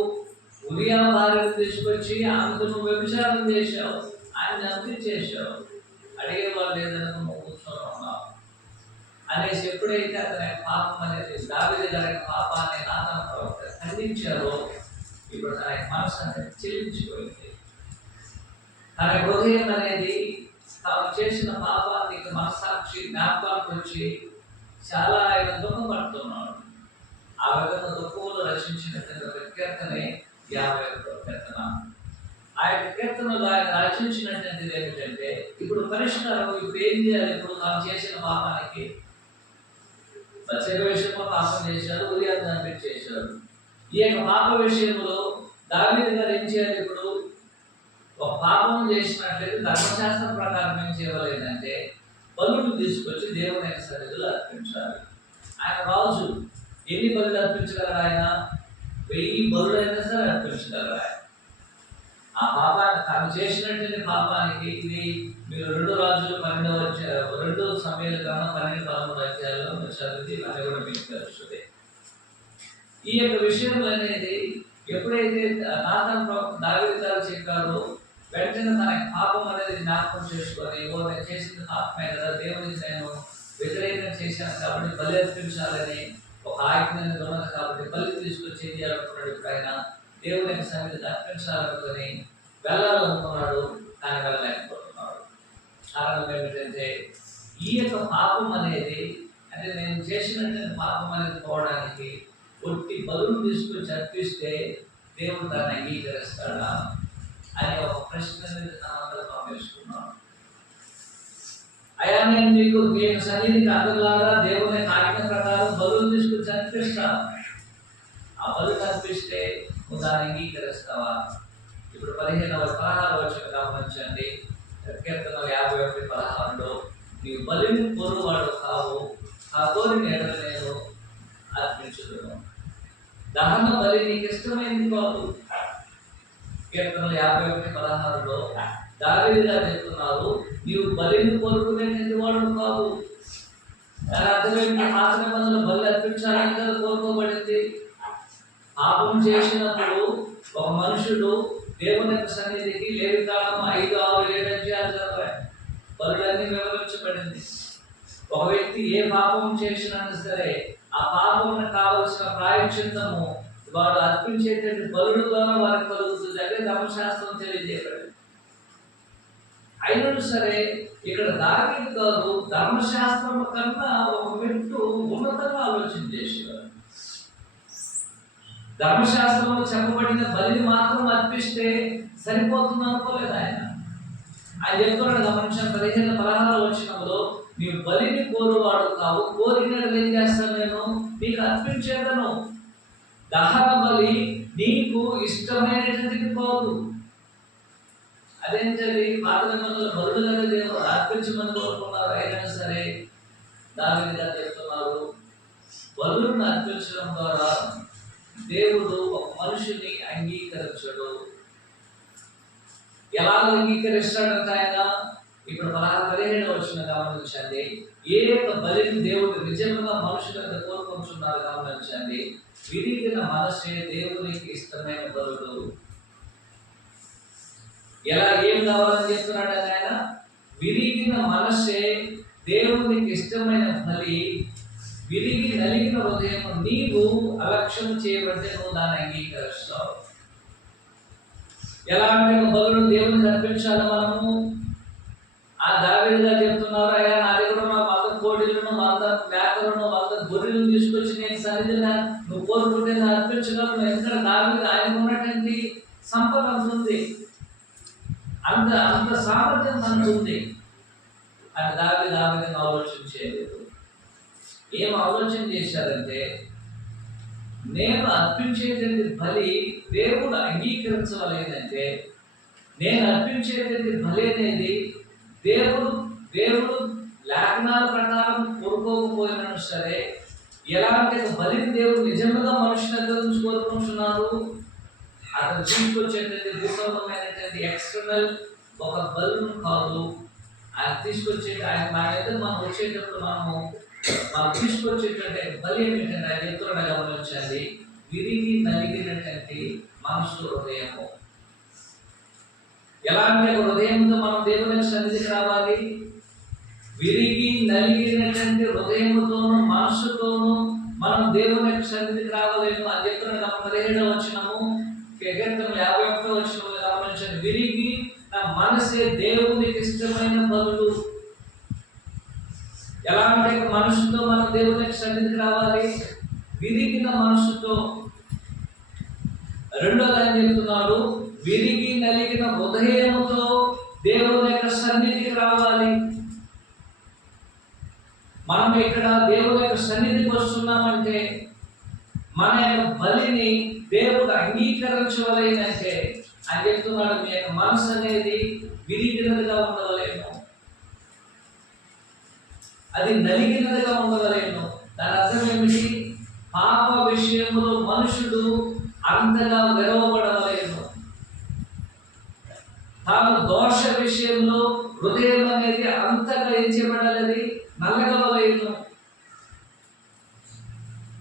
ఉరియా భార్యను తీసుకొచ్చి ఆమెకు నువ్వు వ్యభిచారం చేశావు, ఆయన అందించేశావు, అడిగేవాళ్ళు లేదనుకో నువ్వు కూర్చొని ఉన్నావు అనేసి ఎప్పుడైతే అతని పాపం అనేది దావీదు గారి పాపాన్ని నాతాను ప్రవక్త ఖండించారో ఇప్పుడు తన మనసు అనేది చెల్లించిపోయింది. తన హృదయం అనేది తాను చేసిన పాపానికి మనసాక్షి జ్ఞాపకానికి వచ్చి చాలా ఆయన దుఃఖపడుతున్నాడు. ఆ విధంగా దుఃఖంలో రచించినటువంటి కీర్తనే 51వ కీర్తన. ఆ యొక్క కీర్తనలో ఆయన రచించినటువంటిది ఏమిటంటే ఇప్పుడు పరిష్కారం, ఇప్పుడు ఏం చేయాలి? ఇప్పుడు తాను చేసిన పాపానికి ప్రత్యేక విషయంలో పాపం చేశారు, ఉదయాన్ని చంపించేశారు. ఈ యొక్క పాప విషయంలో దావీదు గారు ఏం చేయాలి? ఇప్పుడు ఒక పాపం చేసినట్లయితే ధర్మశాస్త్రం ప్రకారం ఏం చేయలేదంటే బలులు తీసుకొచ్చి దేవుని యొక్క సన్నిధిలో అర్పించాలి. ఆయన రాజు, ఎన్ని బలులు అర్పించగలరు? ఆయన 1000 బలులైనా సరే అర్పించగలరు. ఆయన ఆ పాపాన్ని తాను చేసినటువంటి పాపానికి ఇది మీరు 2 రాజులు 2 సమయాల కన్నా 12-13 అధ్యాయాల్లో మీరు చదివితే అది కూడా మీకు తెలుస్తుంది. ఈ యొక్క విషయం అనేది ఎప్పుడైతే నాతాను ప్రవక్త దావీదు గారు చెప్పారో వెంటనే తన పాపం అనేది జ్ఞాపకం చేసుకొని, ఓ నేను చేసిన పాపమే కదా, దేవునికి నేను వ్యతిరేకం చేశాను కాబట్టి బలి అర్పించాలని ఒక ఆజ్ఞని ఉన్నది కాబట్టి బలి తీసుకొచ్చి ఏం చేయాలనుకున్నాడు? ఇప్పుడు ఆయన దేవుని సన్నిధిని అర్పించాలనుకొని వెళ్ళాలనుకున్నాడు, కానీ వెళ్ళలేకపోతున్నాడు. కారణం ఏమిటంటే ఈ యొక్క పాపం అనేది, అంటే నేను చేసినటువంటి పాపం అనేది పోవడానికి ఒట్టి బలులు తీసుకొచ్చి అర్పిస్తే దేవుడు దాన్ని అంగీకరిస్తాడా అనే ఒక ప్రశ్న అనేది తనంతా పంపిస్తున్నాను. అయ్యా నేను నేను సన్నిధికి అదలాగా దేవుని ఆజ్ఞ ప్రకారం బలులు తీసుకొచ్చి అర్పిస్తాను, ఆ బలు అర్పిస్తే నువ్వు దాన్ని అంగీకరిస్తావా? ఇప్పుడు 16 వచనం గమనించండి. కీర్తన 51:16 నీవు బలిని కోరువాడు కావు, ఆ కోరిన ఎడల నేను అర్పించుదును. దహన బలి నీకు ఇష్టమైంది కాదు. కీర్తన 51:16 దావీదు గారు చెప్తున్నారు, నీవు బలిని కోరుకునేటువంటి వాడు కాదు. దాని అర్థం ఏంటి? పాత నిబంధనలో బలి అర్పించాలని కదా కోరుకోబడింది. పాపం చేసినప్పుడు ఒక మనుషుడు దేవుని యొక్క సన్నిధికి లేవి కాలం 5, 6, 7 అధ్యాయాలు చదవాలి, బలులన్నీ వివరించబడింది. ఒక వ్యక్తి ఏ పాపం చేసినా సరే ఆ పాపం కావలసిన ప్రాయశ్చిత్తము వాడు అర్పించేటువంటి బలుల ద్వారా వారికి కలుగుతుంది. అదే ధర్మశాస్త్రం తెలియజేయబడింది. అయినను సరే ఇక్కడ దావీదు గారు ధర్మశాస్త్రం కన్నా ఒక మెట్టు ఉన్నతంగా ఆలోచన చేసేవారు. ధర్మశాస్త్రంలో చెప్పబడిన బలిని మాత్రం అర్పిస్తే సరిపోతుంది అనుకోలేదు ఆయన. ఆయన చెప్తున్నాడు గమనించాను 15-16 వచనంలో, నీవు బలిని కోరువాడు కావు, కోరినట్లు ఏం చేస్తాను నేను నీకు అర్పించేదను. దహన బలి నీకు ఇష్టమైనటువంటిది కాదు. అదేంటది? పాత నిబంధనలో బలులు కదా దేవుడు అర్పించమని కోరుకున్నారు. అయినా సరే దావీదు గారు చెప్తున్నారు, బలులను అర్పించడం ద్వారా దేవుడు ఒక మనిషిని అంగీకరించడు. ఎలా అంగీకరిస్తాడంటే ఆయన ఇప్పుడు 17 వచనం గమనించండి. ఏ యొక్క బలిని దేవుడు నిజంగా మనుషులంతా కోరుకుంటున్నారు గమనించండి. విరిగిన మనసే దేవునికి ఇష్టమైన బలులు. ఎలా ఏం కావాలని చెప్తున్నాడు ఆయన? విరిగిన మనసే దేవునికి ఇష్టమైన బలి. విరిగి నలిగిన హృదయం నీవు అలక్ష్యం చేయబడితే నువ్వు దాన్ని అంగీకరిస్తావు. ఎలా అంటే బలులు దేవునికి అర్పించాలి మనము. ఆ దావీదు గారు చెప్తున్నారు, అయ్యా నా దగ్గర 100 కోడిలను 100 మేకలను 100 గొర్రెలను తీసుకొచ్చి నేను సన్నిధిని నువ్వు కోరుకుంటే నేను అర్పించగలను. ఎందుకంటే దావీదు ఆయన ఉన్నటువంటి సంపద అంతుంది, అంత సామర్థ్యం అంతుంది అని దావీదు ఆ విధంగా ఆలోచించేది. ఏం ఆలోచన చేశారంటే, నేను అర్పించేటువంటి బలి దేవుడు అంగీకరించలేదంటే, నేను అర్పించేటువంటి బలి అనేది దేవుడు దేవుడు లేఖనాల ప్రకారం కోరుకోకపోయినా సరే, ఎలాంటి బలిని దేవుడు నిజంగా మనుషుల దగ్గర నుంచి కోరుకుంటున్నారు, అతను తీసుకొచ్చేటువంటి భూసంబంధమైనటువంటి ఎక్స్టర్నల్ ఒక బలును కాదు, ఆయన తీసుకొచ్చేది ఆయన మన దగ్గర మనం వచ్చేటప్పుడు మనం తీసుకొచ్చేటువంటి బలి ఏమిటంటే ఆయన ఎత్తున గమనించాలి, విరిగి నలిగినటువంటి మనసు హృదయము. ఎలాంటి హృదయంతో మనం దేవుని సన్నిధికి రావాలి? విరిగి నలిగినటువంటి హృదయముతోను మనసుతోను మనం దేవుని సన్నిధికి రావాలేమో అని చెప్తున్న 17వ వచనము, కీర్తన 51వ వచనము గమనించండి. విరిగి నా మనసే దేవునికి ఇష్టమైన బలులు. ఎలాంటి మనసుతో మనం దేవునికి సన్నిధికి రావాలి? విరిగిన మనసుతో. రెండోది ఆయన చెప్తున్నాడు, విరిగి నలిగిన హృదయముతో దేవుని యొక్క సన్నిధికి రావాలి. మనం ఇక్కడ దేవుని యొక్క సన్నిధికి వస్తున్నామంటే మన యొక్క బలిని దేవుడు అంగీకరించవలేనంటే ఆయన చెప్తున్నాడు, మీ యొక్క మనసు అనేది విరిగినదిగా ఉండవలేను, అది నలిగినదిగా ఉండవలేను. దాని అర్థం ఏమిటి? పాప విషయంలో మనుషుడు అంతగా విరవబడవలేను, తాను దోష విషయంలో హృదయం అనేది అంతగా ఏం చేయబడాలి? నల్లగవలేను.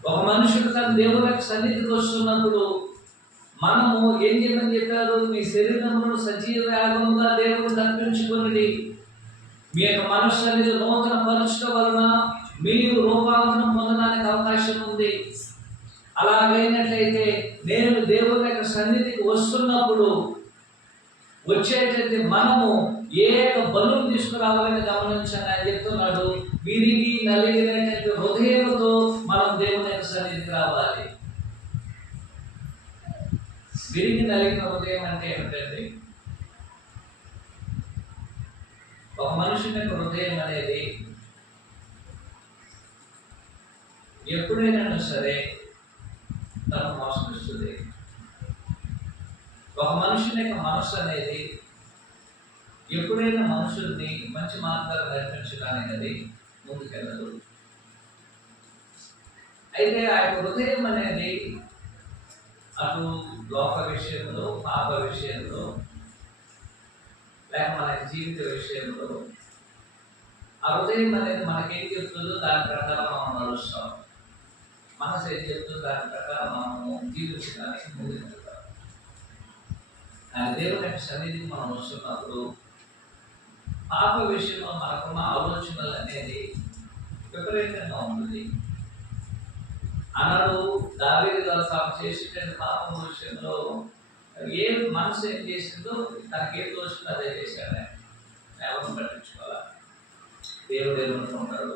ఒక మనుషుడు తన దేవునికి సన్నిధికి వస్తున్నప్పుడు మనము ఏం చేయమని చెప్పారు? మీ శరీరమును సజీవ యాగముగా దేవుడు అర్పించుకొనుడి, మీ యొక్క మనస్సు అనేది నూతన పరచడం వలన మీరు రూపాంతరం పొందడానికి అవకాశం ఉంది. అలాగైనట్లయితే నేను దేవుని యొక్క సన్నిధికి వస్తున్నప్పుడు వచ్చేటట్టు మనము ఏ బలును తీసుకురావాలని గమనించాలని ఆయన చెప్తున్నాడు. విరిగి నలిగినటువంటి హృదయంతో మనం దేవుని యొక్క సన్నిధికి రావాలి. విరిగి నలిగిన హృదయం అంటే ఏమిటండి? ఒక మనుషుని యొక్క హృదయం అనేది ఎప్పుడైనా సరే తను మోసగిస్తుంది. ఒక మనుషుని యొక్క మనసు అనేది ఎప్పుడైనా మనుషుల్ని మంచి మార్గాలు నడిపించడానికి అది ముందుకెళ్ళదు. అయితే ఆ యొక్క హృదయం అనేది అటు లోక విషయంలో, పాప విషయంలో, లేక మన జీవిత విషయంలో ఆ హృదయం అనేది మనకేం చెప్తుందో దాని ప్రకారం మనం నడుస్తాం. మనసు ఏం చెప్తుందో దాని ప్రకారం మనము జీవించడానికి ముందుకెళ్తాం. కానీ దేవుని యొక్క సన్నిధికి మనం వస్తున్నప్పుడు పాప విషయంలో మనకున్న ఆలోచనలు అనేది విపరీతంగా ఉంటుంది. అన్నాడు దావీదు గారు తాను చేసేటువంటి పాపం విషయంలో ఏ మనసు ఏం చేసిందో తనకి ఏం తోచిందో అదే చేశాడు. ఎవరిని పట్టించుకోవాలి? దేవుడు ఏమనుకుంటాడు,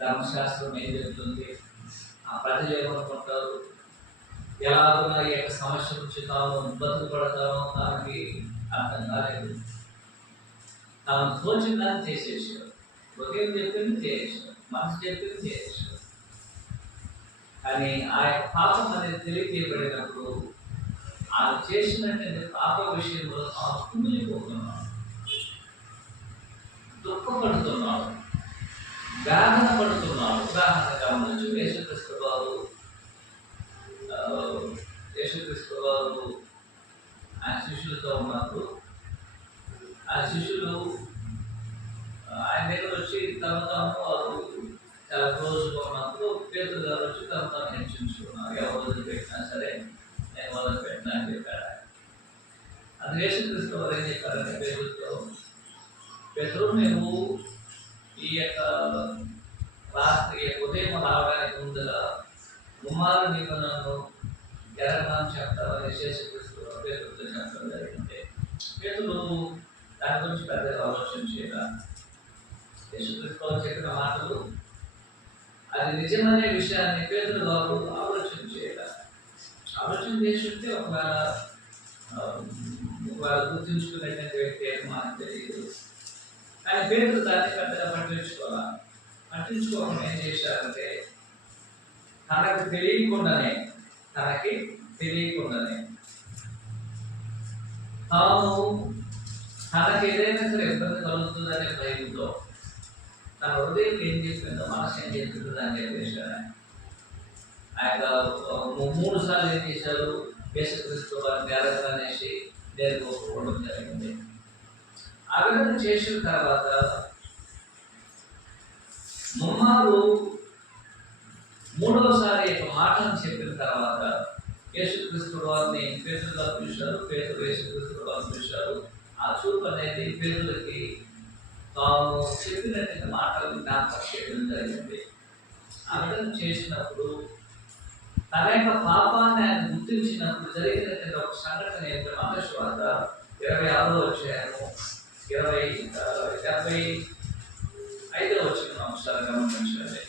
ధర్మశాస్త్రం ఏం చెప్తుంది, ఆ ప్రజలు ఏమనుకుంటారు, ఎలాగున్నా ఈ యొక్క సమస్య నుంచి తాను బతుకుపడతామో తనకి అర్థం కాలేదు. తాను తోచిన దాన్ని చేసేసాడు. హృదయం చెప్పింది చేసేసాడు, మనసు చెప్పింది చేసేసాడు. కానీ ఆ యొక్క పాపం అనేది తెలియజేయబడినప్పుడు ఆయన చేసినటువంటి పాప విషయంలో తాను కుమిలిపోతున్నాడు, దుఃఖపడుతున్నాడు, వేదన పడుతున్నాడు. ఉదాహరణ గమనించు, యేసుక్రీస్తు వారు ఆయన శిష్యులతో ఉన్నప్పుడు ఆ శిష్యులు ఆయన దగ్గర వచ్చి తను వారు చాలా క్లోజ్గా ఉన్నప్పుడు పేతురు గారు వచ్చి తను హెచ్చించుకున్నారు. ఎవరు వదిలిపెట్టినా సరే నేను వదిలిపెట్టినా అని చెప్పాడు. అది యేసుక్రీస్తు వారు ఏం చెప్పారంటే పేతురుతో, పేతురు నువ్వు ఈ యొక్క రాత్రి ఉదయం రావడానికి ముందుగా కుమారు నీకు నన్ను ఎరగమని చెప్తావని యేసుక్రీస్తు పేతురుతో చెప్పడం జరిగింది. పేతురు దాని గురించి పెద్దగా ఆలోచన చేయాల. యేసుక్రీస్తు చెప్పిన మాటలు అది నిజమనే విషయాన్ని పేతురు గారు ఆలోచన చేయాల. ఆలోచన చేస్తుంటే ఒకవేళ గుర్తుంచుకునేటువంటి వ్యక్తి అని మనకు తెలియదు. కానీ పేతురు దాన్ని పెద్దగా పట్టించుకోవడం ఏం చేశారంటే తనకి తెలియకుండానే తాను తనకి ఏదైనా సరే ఇబ్బంది కలుగుతుందనే భయంతో తన హృదయం ఏం చెప్పిందో మనసు ఏం చెప్తుందో దాన్ని చెప్పేశారు. ఆయన 3 సార్లు ఏం చేశారు, యేసుక్రీస్తు వారిని అడగనేసి నేను ఒప్పుకోవడం జరిగింది. ఆ విధంగా చేసిన తర్వాత ముమ్మారు 3వసారి మాటను చెప్పిన తర్వాత యేసుక్రీస్తు వారిని పేతురుగా పిలిచారు. పేతురు యేసుక్రీస్తు వారిని పిలిచారు. ఆ చూపు అనేది పేతురుకి తాను చెప్పినట్టు మాటలు జ్ఞాపకం చేయడం జరిగింది. ఆ విధంగా చేసినప్పుడు తన యొక్క పాపాన్ని ఆయన గుర్తించినప్పుడు జరిగినటువంటి ఒక సంఘటన ఏంటంటే మత్తయి వార్త 26వ అధ్యాయము 75వ వచనం ఒకసారి గమనించండి.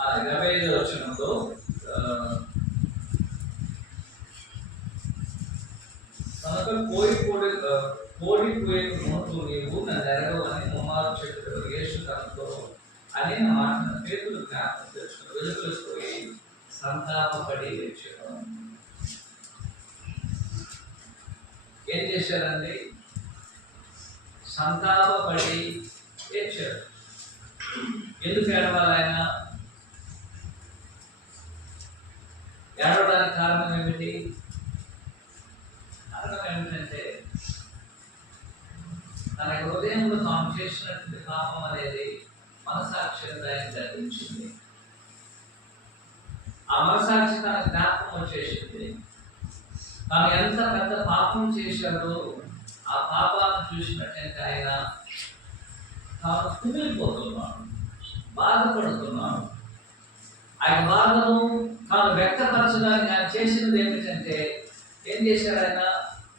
ఆ 25వ వచనంలో కనుక కోడిపోయే నోటు నీవు నన్ను ఎరగవని ముమ్మారు చెట్టు యేసు తనతో అనే మాటను పేతురు జ్ఞాపకం తెచ్చుకుని వెలుగులకు పోయి సంతాపపడి వచ్చాడు. ఏం చేశారండి? సంతాపపడి ఏడ్చాడు. ఎందుకు ఏడవాలి ఆయన? ఏడవడానికి కారణం ఏమిటి? కారణం ఏమిటంటే తన హృదయంలో తాను చేసినటువంటి పాపం అనేది మనసాక్షిగా ఆయన దర్శించింది. ఆ మనసాక్షి తన జ్ఞాపకం వచ్చేసింది. తాను ఎంత పెద్ద పాపం చేశాడో ఆ పాపాన్ని చూసినట్టయితే ఆయన తాను కుమిలిపోతున్నాడు, బాధపడుతున్నాడు. ఆయన బాధను తాను వ్యక్తపరచడానికి ఆయన చేసినది ఏమిటంటే ఏం చేశాడు ఆయన?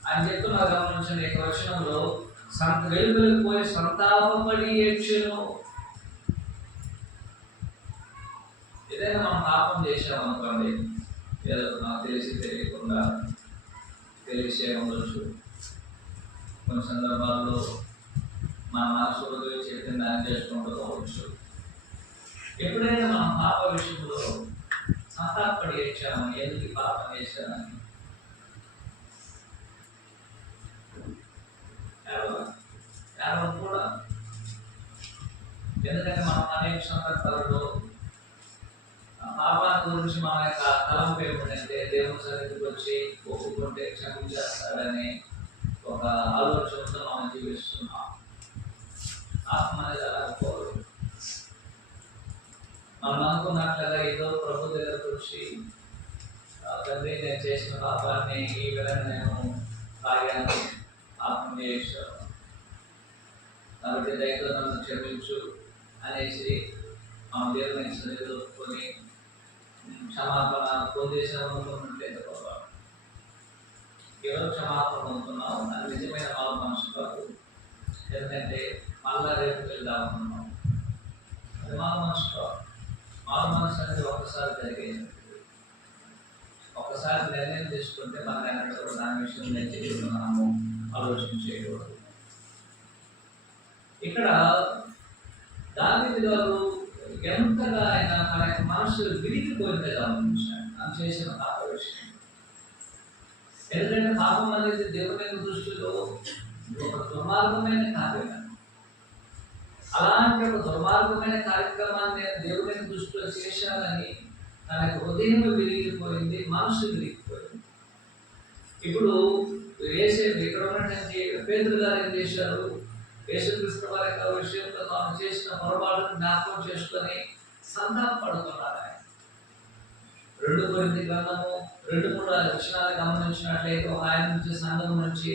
ఆయన చెప్తున్న గమనించిన ఈ వచనంలో వెలుగులకు పోయి సంతాపపడి ఏడ్చెను. ఏదైనా మనం పాపం చేసామనుకోండి, ఏదో నాకు తెలిసి తెలియకుండా తెలిసే ఉండొచ్చు. కొన్ని సందర్భాల్లో మన మనసు చెప్పిన దాన్ని చేసుకుంటూ ఎప్పుడైనా మనం పాప విషయంలో సంతాపడి ఏడ్చాము, ఎందుకు పాపం చేశానని కూడా. ఎందుకంటే మనం అనేక సందర్భాలలో పాపాన్ని గురించి మన యొక్క తలంపు ఏమిటంటే దేవుని సన్నిధికి వచ్చి ఒప్పుకుంటే క్షమించేస్తాడని ఒక ఆలోచనతో మనం జీవిస్తున్నాం. ఆత్మ అనేది అలా పోదు. మనం అనుకున్నట్లుగా ఏదో ప్రభు దగ్గరకు వచ్చి తండ్రి నేను చేసిన పాపాన్ని ఈ విధంగా నేను తాగాను, పాపం చేశాను కాబట్టి దయతో నన్ను క్షమించు అనేసి మనం దేవుని సన్నిధిలో ఒప్పుకొని క్షమాపణ పొందేసామనుకున్నట్లయితే బాబా ఎవరు క్షమాపణ పొందుతున్నావు అది నిజమైన వాళ్ళ మనసు కాదు. ఎందుకంటే మళ్ళా రేపు వెళ్దామనుకున్నాం, అది వాళ్ళ మనసు కాదు. వాళ్ళ మనసు అనేది ఒక్కసారి జరిగేది. ఒక్కసారి నిర్ణయం తీసుకుంటే మనం ఎన్నడూ దాని విషయం నేను మనము ఆలోచన చేయకూడదు. ఇక్కడ దావీదు గారు ఎంతగా ఆయన తన యొక్క మనసు విరిగిపోయింది గమనించాడు తను చేసిన పాప విషయం. ఎందుకంటే పాపం అనేది దేవుని దృష్టిలో ఒక దుర్మార్గమైన కార్యక్రమం. అలాంటి ఒక దుర్మార్గమైన కార్యక్రమాన్ని నేను దేవుని దృష్టిలో చేశానని తన హృదయం విరిగిపోయింది, మనసు విరిగిపోయింది. ఇప్పుడు ఇక్కడ ఉన్నటువంటి పేతురు గారు ఏం చేశారు? యేసుక్రీస్తు వారి యొక్క విషయంలో తాను చేసిన పొరపాటును జ్ఞాపకం చేసుకొని సంతాపపడుతున్నారు. ఆయన 2 కొరింథీ గ్రంథము 2-3 వచనాలు గమనించినట్లయితే ఆయన నుంచి సంఘం నుంచి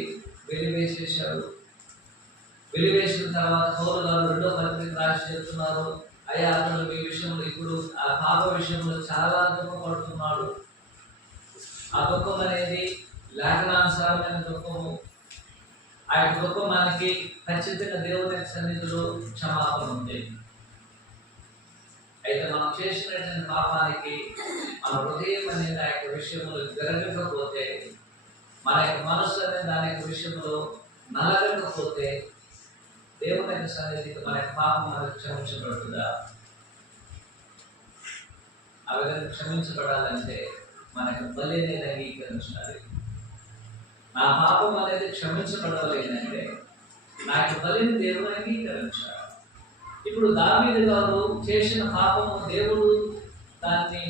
వెలివేసేశారు. వెలివేసిన తర్వాత పౌలు గారు 2వ పత్రిక రాసి చెప్తున్నారు, అయ్యా అతను మీ విషయంలో ఇప్పుడు ఆ పాప విషయంలో చాలా దుఃఖపడుతున్నాడు. ఆ దుఃఖం అనేది లేఖనానుసారమైన దుఃఖము. ఆ దుఃఖం మనకి ఖచ్చితంగా దేవుని సన్నిధిలో క్షమాపణ ఉంది. అయితే మనం చేసినటువంటి పాపానికి మన హృదయం అనేది ఆ యొక్క విషయంలో జరగకపోతే, మన యొక్క మనస్సు అనేది దాని యొక్క విషయంలో నలగకపోతే, దేవుని యొక్క సన్నిధికి మన యొక్క పాపం మనకు క్షమించబడుతుందా? ఆ విధంగా క్షమించబడాలంటే మన యొక్క బలి అనేది అంగీకరించాలి. నా పాపం అనేది క్షమించబడలేదంటే నా యొక్క బలిని దేవుడు అంగీకరించాలి. ఇప్పుడు దావీదు గారు చేసిన పాపము దేవుడు దాన్ని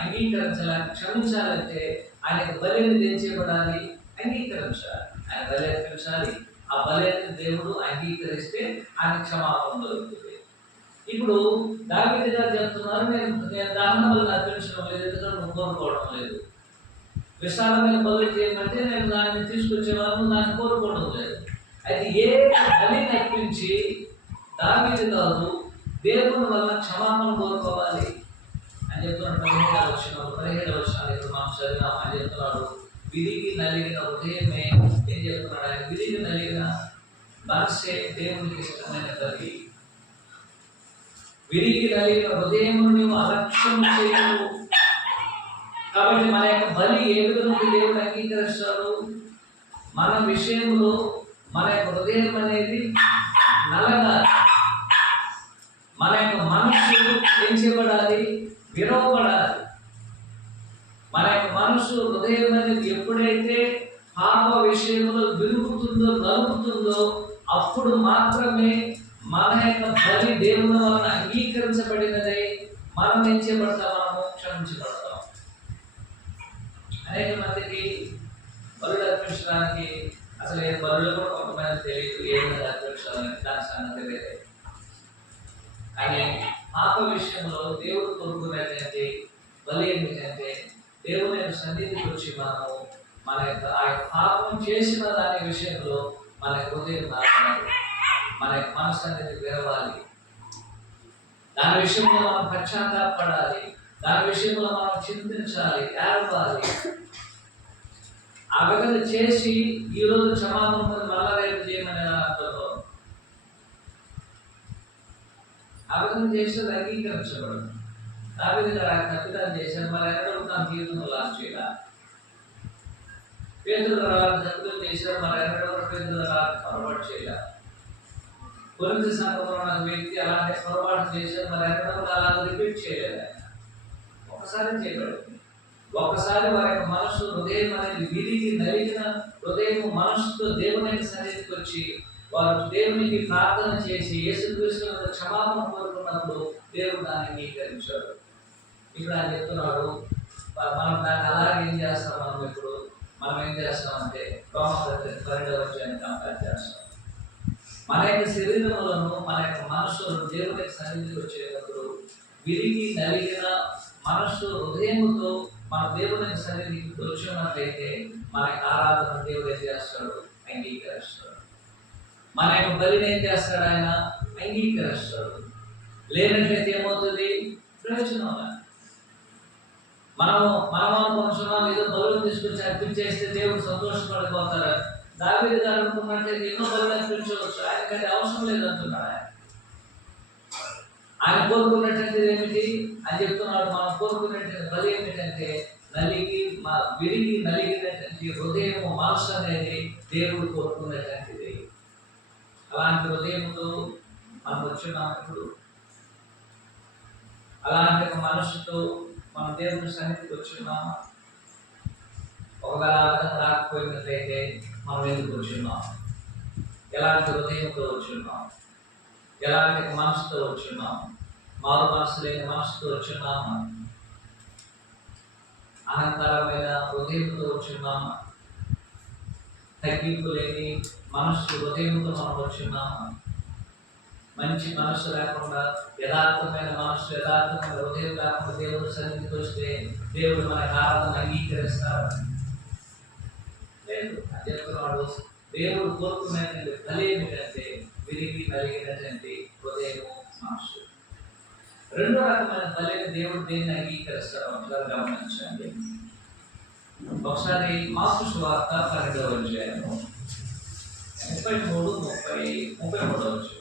అంగీకరించాలని, క్షమించాలంటే ఆయన బలిని తెచ్చేయబడాలి, అంగీకరించాలి. ఆయన బలి అర్పించాలి. ఆ బలిని దేవుడు అంగీకరిస్తే ఆయన క్షమాపణ దొరుకుతుంది. ఇప్పుడు దావీదు గారు చెప్తున్నారు, నేను దాహన బలిని అర్పించడం లేదు, ఎందుకంటే నువ్వు కోరుకోవడం లేదు. విశాలమైన బలి చేయమంటే నేను దాన్ని తీసుకొచ్చేవారు, దాన్ని కోరుకోవడం లేదు. అయితే ఏ బలిని అర్పించి దావీదు గారు దేవుని వల్ల క్షమాపణ కోరుకోవాలి అని చెప్తున్నాడు. 17వ వచనం మనం చదివినాం. అని చెప్తున్నాడు, విరిగి నలిగిన హృదయమే. ఏం చెప్తున్నాడు ఆయన? విరిగి నలిగిన మనసే దేవునికి ఇష్టమైన బలి. విరిగి నలిగిన హృదయమును నీవు అలక్ష్యం చేయవు. కాబట్టి మన యొక్క బలి ఏ విధంగా దేవుడు అంగీకరిస్తాడు? మన విషయంలో మన యొక్క హృదయం అనేది నలగాలి. మన యొక్క మనస్సు ఏం చేయబడాలి? విరవబడాలి. మన యొక్క మనస్సు హృదయం అనేది ఎప్పుడైతే పాప విషయంలో విరుగుతుందో, నలుగుతుందో, అప్పుడు మాత్రమే మన యొక్క బలి దేవుని వలన అంగీకరించబడినదై మనం ఏం చేయబడతాం? మనము క్షమించబడతాం. అనేక మందికి బలులు అర్పించడానికి అసలు ఏ బలులు కూడా కొంతమంది తెలియదు, ఏ విధంగా అర్పించాలని, దాని సంగతి వేరే. కానీ పాప విషయంలో దేవుడు కోరుకునేటువంటి బలి ఏమిటంటే, దేవుని యొక్క సన్నిధికి వచ్చి మనము మన యొక్క ఆ పాపం చేసిన దాని విషయంలో మన హృదయం మారాలి, మన యొక్క మనసు అనేది విరవాలి. దాని విషయంలో మనం పశ్చాత్తాపడాలి, దాని విషయంలో మనం చింతించాలి, ఏడవాలి. ఆ విధంగా చేసి ఈరోజు క్షమాపణ మళ్ళా రేపు చేయమని అర్థంలో ఆ విధంగా చేసేది అంగీకరించబడదు. దావీదు గారు తప్పిదాలు చేశారు, మరి ఎన్నడూ తన జీవితంలో లాస్ చేయాలి. పేతురు గారు తప్పిదం చేశారు, మరి ఎన్నడూ పేతురు గారు పొరపాటు చేయాలి. కొరింథీ సంఘంలో ఉన్న వ్యక్తి అలాంటి పొరపాటు చేశారు, మరి ఎన్నడూ అలా రిపీట్ చేయలేదు. ఒకసారి చేయబడింది. ఒక్కసారి వారి యొక్క మనసు హృదయం అనేది విరిగి నలిగిన హృదయం మనసుతో దేవునికి సన్నిధికి వచ్చి వారు దేవునికి ప్రార్థన చేసి యేసుక్రీస్తు క్షమాపణ కోరుకున్నప్పుడు దేవుడు దాన్ని అంగీకరించాడు. ఇప్పుడు ఆయన చెప్తున్నాడు, మనం దాన్ని అలాగే ఏం చేస్తాం? మనం ఏం చేస్తామంటే రోమపత్రిక 12వ అధ్యాయాన్ని కంపేర్ చేస్తాం. మన యొక్క శరీరములను, మన యొక్క మనస్సును దేవునికి సన్నిధికి వచ్చేటప్పుడు విరిగి నలిగిన మనస్సు హృదయముతో మన దేవుని సన్నిధికి వచ్చినట్లయితే మన ఆరాధన దేవుడు ఏం చేస్తాడు? అంగీకరిస్తాడు. మన యొక్క బలిని ఏం చేస్తాడు? ఆయన అంగీకరిస్తాడు. లేనట్లయితే ఏమవుతుంది? ప్రయోజనం. మనం అనుకుంటున్నాం ఏదో బలులు తీసుకొచ్చి అర్పించేస్తే దేవుడు సంతోషపడిపోతారు. దావీదు గారు అనుకున్నట్లయితే ఎన్నో బలులు అర్పించవచ్చు, ఆయనకంటే అవసరం లేదు అంటున్నాడు. ఆయన కోరుకున్నటువంటిది ఏమిటి అని చెప్తున్నాడు. మనం కోరుకున్నటువంటి బలి ఏమిటంటే విరిగి నలిగినటువంటి హృదయము, మనసు అనేది దేవుడు కోరుకున్నటువంటిది. అలాంటి హృదయంతో మనం వచ్చినప్పుడు, అలాంటి మనసుతో మనం దేవుని సన్నిధికి వచ్చున్నామా? ఒకవేళ రాకపోయినట్లయితే మనం ఎందుకు వచ్చున్నాం? ఎలాంటి హృదయంతో వచ్చున్నాం? ఎలాంటి మనసుతో వచ్చున్నాం? మారు మనసు లేని మనసుతో వచ్చున్నామా? అనంతరమైన హృదయంతో వచ్చున్నామా? తగ్గింపు లేని మనస్సు హృదయంతో మనం వచ్చున్నామా? మంచి మనస్సు లేకుండా, యథార్థమైన మనస్సు, యథార్థమైన హృదయం లేకుండా దేవుడు సన్నిధికి వస్తే దేవుడు మన ఆరాధన అంగీకరిస్తాడు? లేదు. అని చెప్తున్నాడు. దేవుడు కోరుకునేటువంటి బలి ఏమిటంటే విరిగి నలిగినటువంటి హృదయము, మనస్సు. రెండో రకమైన బలిని దేవుడు దేన్ని అంగీకరిస్తాడు ఒకసారి గమనించండి. ఒకసారి మార్కు సువార్త 12వ అధ్యాయము 33-33వ వచనం.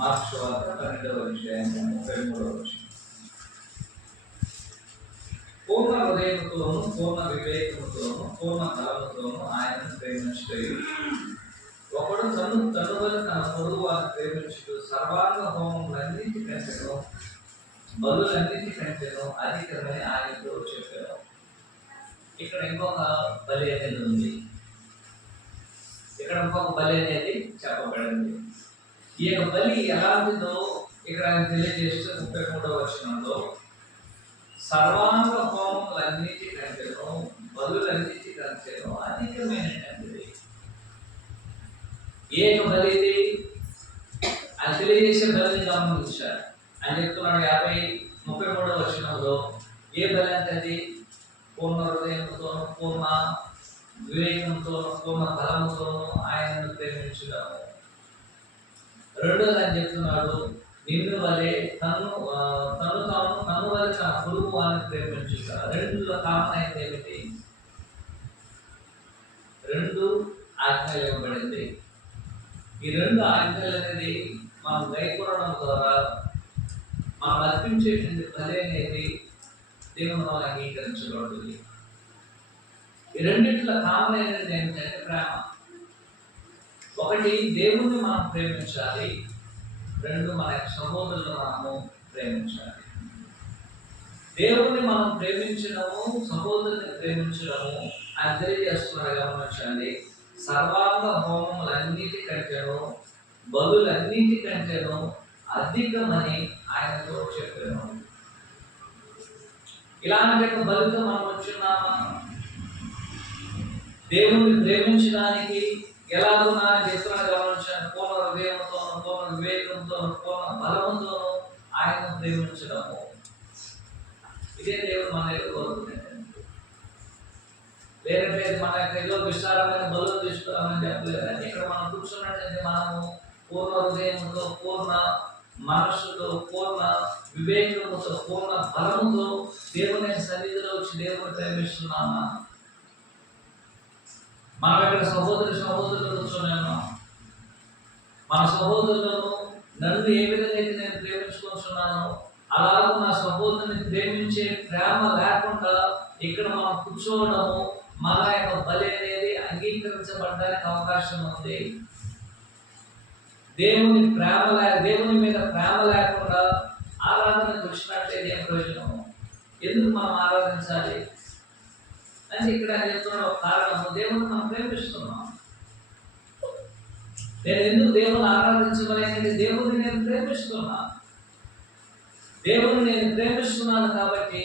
మార్క్స్ వార్త 12వ అధ్యాయం 33వ వచనం. పూర్ణ హృదయముతోను, పూర్ణ వివేకముతోను, పూర్ణ బలముతోను ఆయనను ప్రేమించుటయు, ఒకడు తనువలు తన పొరుగు వారిని ప్రేమించుటూ సర్వాంగ హోమములన్నిటికంటేను బలులన్నిటికంటేను అధికమని ఆయనతో చెప్పారు. ఇక్కడ ఇంకొక బలి అనేది ఉంది, ఇక్కడ ఇంకొక బలి అనేది చెప్పబడింది. ఈ యొక్క బలి ఎలాంటిదో ఇక్కడ ఆయన తెలియజేస్తూ 33వ వచనంలో సర్వాంగ హోమములన్నిటికంటేను బలులన్నిటికంటేను అధికమైనటువంటిది. ఏ యొక్క బలి ఇది? ఆయన తెలియజేసే బలిని గమనించారు. ఆయన చెప్తున్నాడు 33వ వచనంలో ఏ బలి అంటే పూర్ణ హృదయంతోను, పూర్ణ వివేకంతోను, పూర్ణ బలముతోను ఆయనను ప్రేమించుదాము. రెండోది ఆయన చెప్తున్నాడు నిన్ను వలె తను వలె తన పొరుగు వారిని ప్రేమించుట. రెండులో కామన్ అయింది ఏమిటి? రెండు ఆజ్ఞలు ఇవ్వబడింది. ఈ రెండు ఆజ్ఞలు అనేది మనం గైకొనడం ద్వారా మనం అర్పించేటువంటి బలి అనేది దేవుని వల్ల అంగీకరించబడుతుంది. ఈ రెండిట్లో కామన్ అయినది ఏంటంటే ప్రేమ. ఒకటి దేవుణ్ణి మనం ప్రేమించాలి, రెండు మన సహోదరులను మనము ప్రేమించాలి. దేవుణ్ణి మనం ప్రేమించడము, సహోదరుని ప్రేమించడము ఆయన తెలియజేస్తున్నాడు. గమనించండి, సర్వాంగ హోమములన్నిటికంటేను బలులన్నిటికంటేను అధికమని ఆయనతో చెప్పాను. ఇలాంటి బలితో మనం వచ్చున్నామా? దేవుణ్ణి ప్రేమించడానికి ఎలాగున్నా చెప్తున్నాడు. గమనించాను, పూర్ణ హృదయంతోను, పూర్ణ వివేకంతోను, పూర్ణ బలముతోను ఆయనను ప్రేమించడము. ఇదే దేవుడు మన యొక్క కోరుకునేది. లేదంటే మన యొక్క ఏదో విస్తారమైన బలు తీసుకురామని చెప్పలేదండి. ఇక్కడ మనం కూర్చున్నట్టయితే మనము పూర్ణ హృదయంతో, పూర్ణ మనస్సుతో, పూర్ణ వివేకముతో, పూర్ణ బలముతో దేవుని సన్నిధిలో వచ్చి దేవుని ప్రేమిస్తున్నామా? మనం ఇక్కడ సహోదరులు కూర్చొని మన సహోదరులను నన్ను ఏ విధంగా అయితే నేను ప్రేమించుకుంటున్నాను అలాగే నా సహోదరుని ప్రేమించే ప్రేమ లేకుండా ఇక్కడ మనం కూర్చోవడము మన యొక్క బలి అనేది అంగీకరించబడడానికి అవకాశం ఉంది. దేవుని మీద ప్రేమ లేకుండా ఆరాధన వచ్చినట్లయితే ఏం ప్రయోజనము? ఎందుకు మనం ఆరాధించాలి అంటే ఇక్కడ చెప్తున్న ఒక కారణము, దేవుని మనం ప్రేమిస్తున్నాం. నేను ఎందుకు దేవుని ఆరాధించగలిగినది? దేవుని నేను ప్రేమిస్తున్నాను. దేవుని నేను ప్రేమిస్తున్నాను కాబట్టి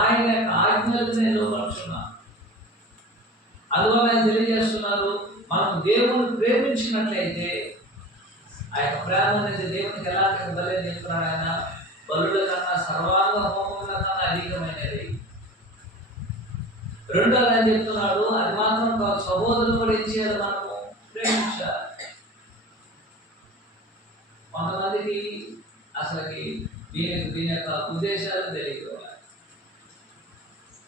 ఆయన యొక్క ఆజ్ఞలకు నేను లోపడుతున్నాను. అందువల్ల ఆయన తెలియజేస్తున్నారు, మనం దేవుని ప్రేమించినట్లయితే ఆ యొక్క ప్రేమ అనేది దేవునికి ఎలాంటి బలి చెప్తున్నాడు ఆయన, బలుల కన్నా సర్వాంగ హోమముల కన్నా అధికమైనది. రెండోది ఆయన చెప్తున్నాడు, అది మాత్రం సహోదరులు కూడా ఏం చేయాలి? మనము ప్రేమించాలి. కొంతమందికి అసలుకి దీని యొక్క ఉద్దేశాలు తెలియదు.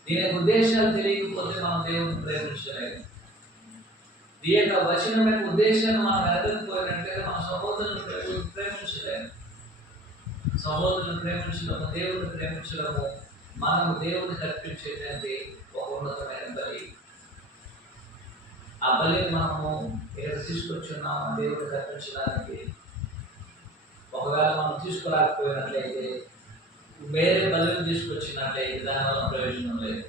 దీని యొక్క ఉద్దేశాలు తెలియకపోతే మనం దేవుని ప్రేమించలేము. దీని యొక్క వచనం యొక్క ఉద్దేశాన్ని మనం ఎరగకపోయినట్టే మన సహోదరులను ప్రేమించలేము. సహోదరులను ప్రేమించడము, దేవుని ప్రేమించడము మనము దేవుని కల్పించేటువంటి ఒక ఉన్నతమైన బలి. ఆ బలిని మనము ఇక్కడ తీసుకొచ్చున్నాము దేవుని కల్పించడానికి. ఒకవేళ మనం తీసుకురాకపోయినట్లయితే, వేరే బలిని తీసుకొచ్చినట్లయితే దానివల్ల ప్రయోజనం లేదు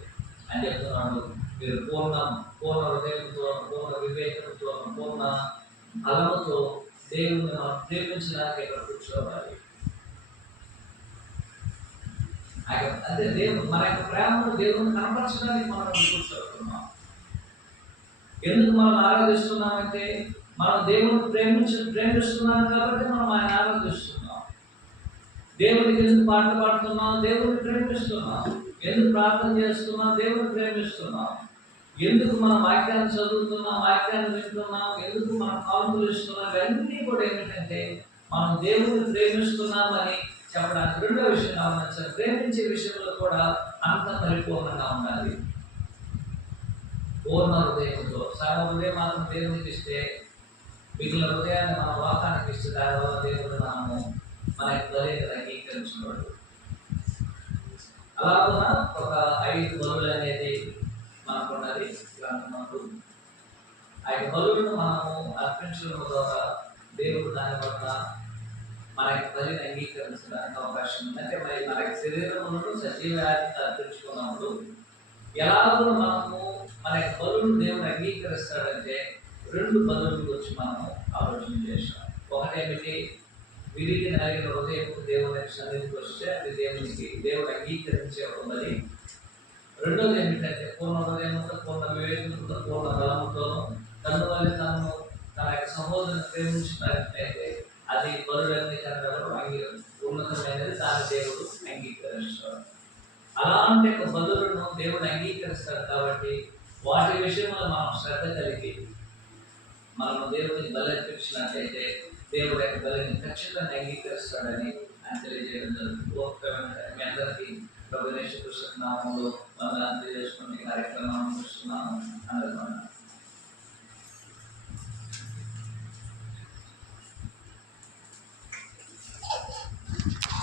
అని చెప్తున్నాడు. మీరు పూర్ణ హృదయంతో, పూర్ణ వివేకంతో, పూర్ణ బలముతో దేవుని మనం ప్రేమించడానికి ఇక్కడ కూర్చోవాలి. అంటే మన యొక్క ప్రేమను దేవుని కనపరచడానికి మనం కూర్చోతున్నాం. ఎందుకు మనం ఆరాధిస్తున్నామంటే మనం దేవుని ప్రేమిస్తున్నాం కాబట్టి మనం ఆయన ఆరాధిస్తున్నాం. దేవునికి ఎందుకు పాటలు పాడుతున్నాం? దేవుని ప్రేమిస్తున్నాం. ఎందుకు ప్రార్థన చేస్తున్నాం? దేవుని ప్రేమిస్తున్నాం. ఎందుకు మనం వాక్యాన్ని చదువుతున్నాం, వాక్యాన్ని వింటున్నాం, ఎందుకు మనం కానుకలు ఇస్తున్నాం? ఇవన్నీ కూడా ఏమిటంటే మనం దేవుని ప్రేమిస్తున్నామని చెప్పడానికి. రెండో విషయం గమనించాలి, ప్రేమించే విషయంలో కూడా అంత పరిపూర్ణంగా ఉండాలి. పూర్ణ హృదయంతో, సగం హృదయం మాత్రం దేవునికి ఇస్తే మిగిలిన హృదయాన్ని మన లోకానికి ఇస్తే దానివల్ల దేవుడు మనము మన యొక్క బలిని అంగీకరించినవాడు. అలాగున ఒక 5 బలులు అనేది మనకున్నది గ్రంథమందు. 5 బలులను మనము అర్పించడం ద్వారా దేవుడు దాని వల్ల మన యొక్క బలిని అంగీకరించడానికి అవకాశం ఉంది. అంటే మరి మన యొక్క శరీరములను సజీవాన్ని అర్పించుకున్నప్పుడు ఎలాగో మనము మన యొక్క బలులను దేవుడు అంగీకరిస్తాడంటే 2 బలుల గురించి మనము ఆలోచన చేస్తాం. ఒకటేమిటి, విరిగి నలిగిన హృదయం దేవుని సన్నిధికి వస్తే అది దేవుడు అంగీకరించే ఒక బలి. రెండోది ఏమిటంటే పూర్ణ హృదయంతో, పూర్ణ వివేకంతో, పూర్ణ బలంతో తన వల్ల తన యొక్క సహోదరుని ప్రేమించినట్లయితే అది బలులన్నీ ఉన్నతమైనది, దాని దేవుడు అంగీకరిస్తాడు. అలాంటి ఒక బలులను దేవుడు అంగీకరిస్తాడు. కాబట్టి వాటి విషయంలో మనం శ్రద్ధ కలిగి మనము దేవుడిని బలి అర్పించినట్లయితే దేవుడు యొక్క బలిని ఖచ్చితంగా అంగీకరిస్తాడని ఆయన తెలియజేయడం జరుగుతుంది. మీ అందరికీ ప్రభువు యేసు క్రీస్తు నామములో వందనాలు తెలియజేసుకుని కార్యక్రమాన్ని చూస్తున్నాను. అందరూ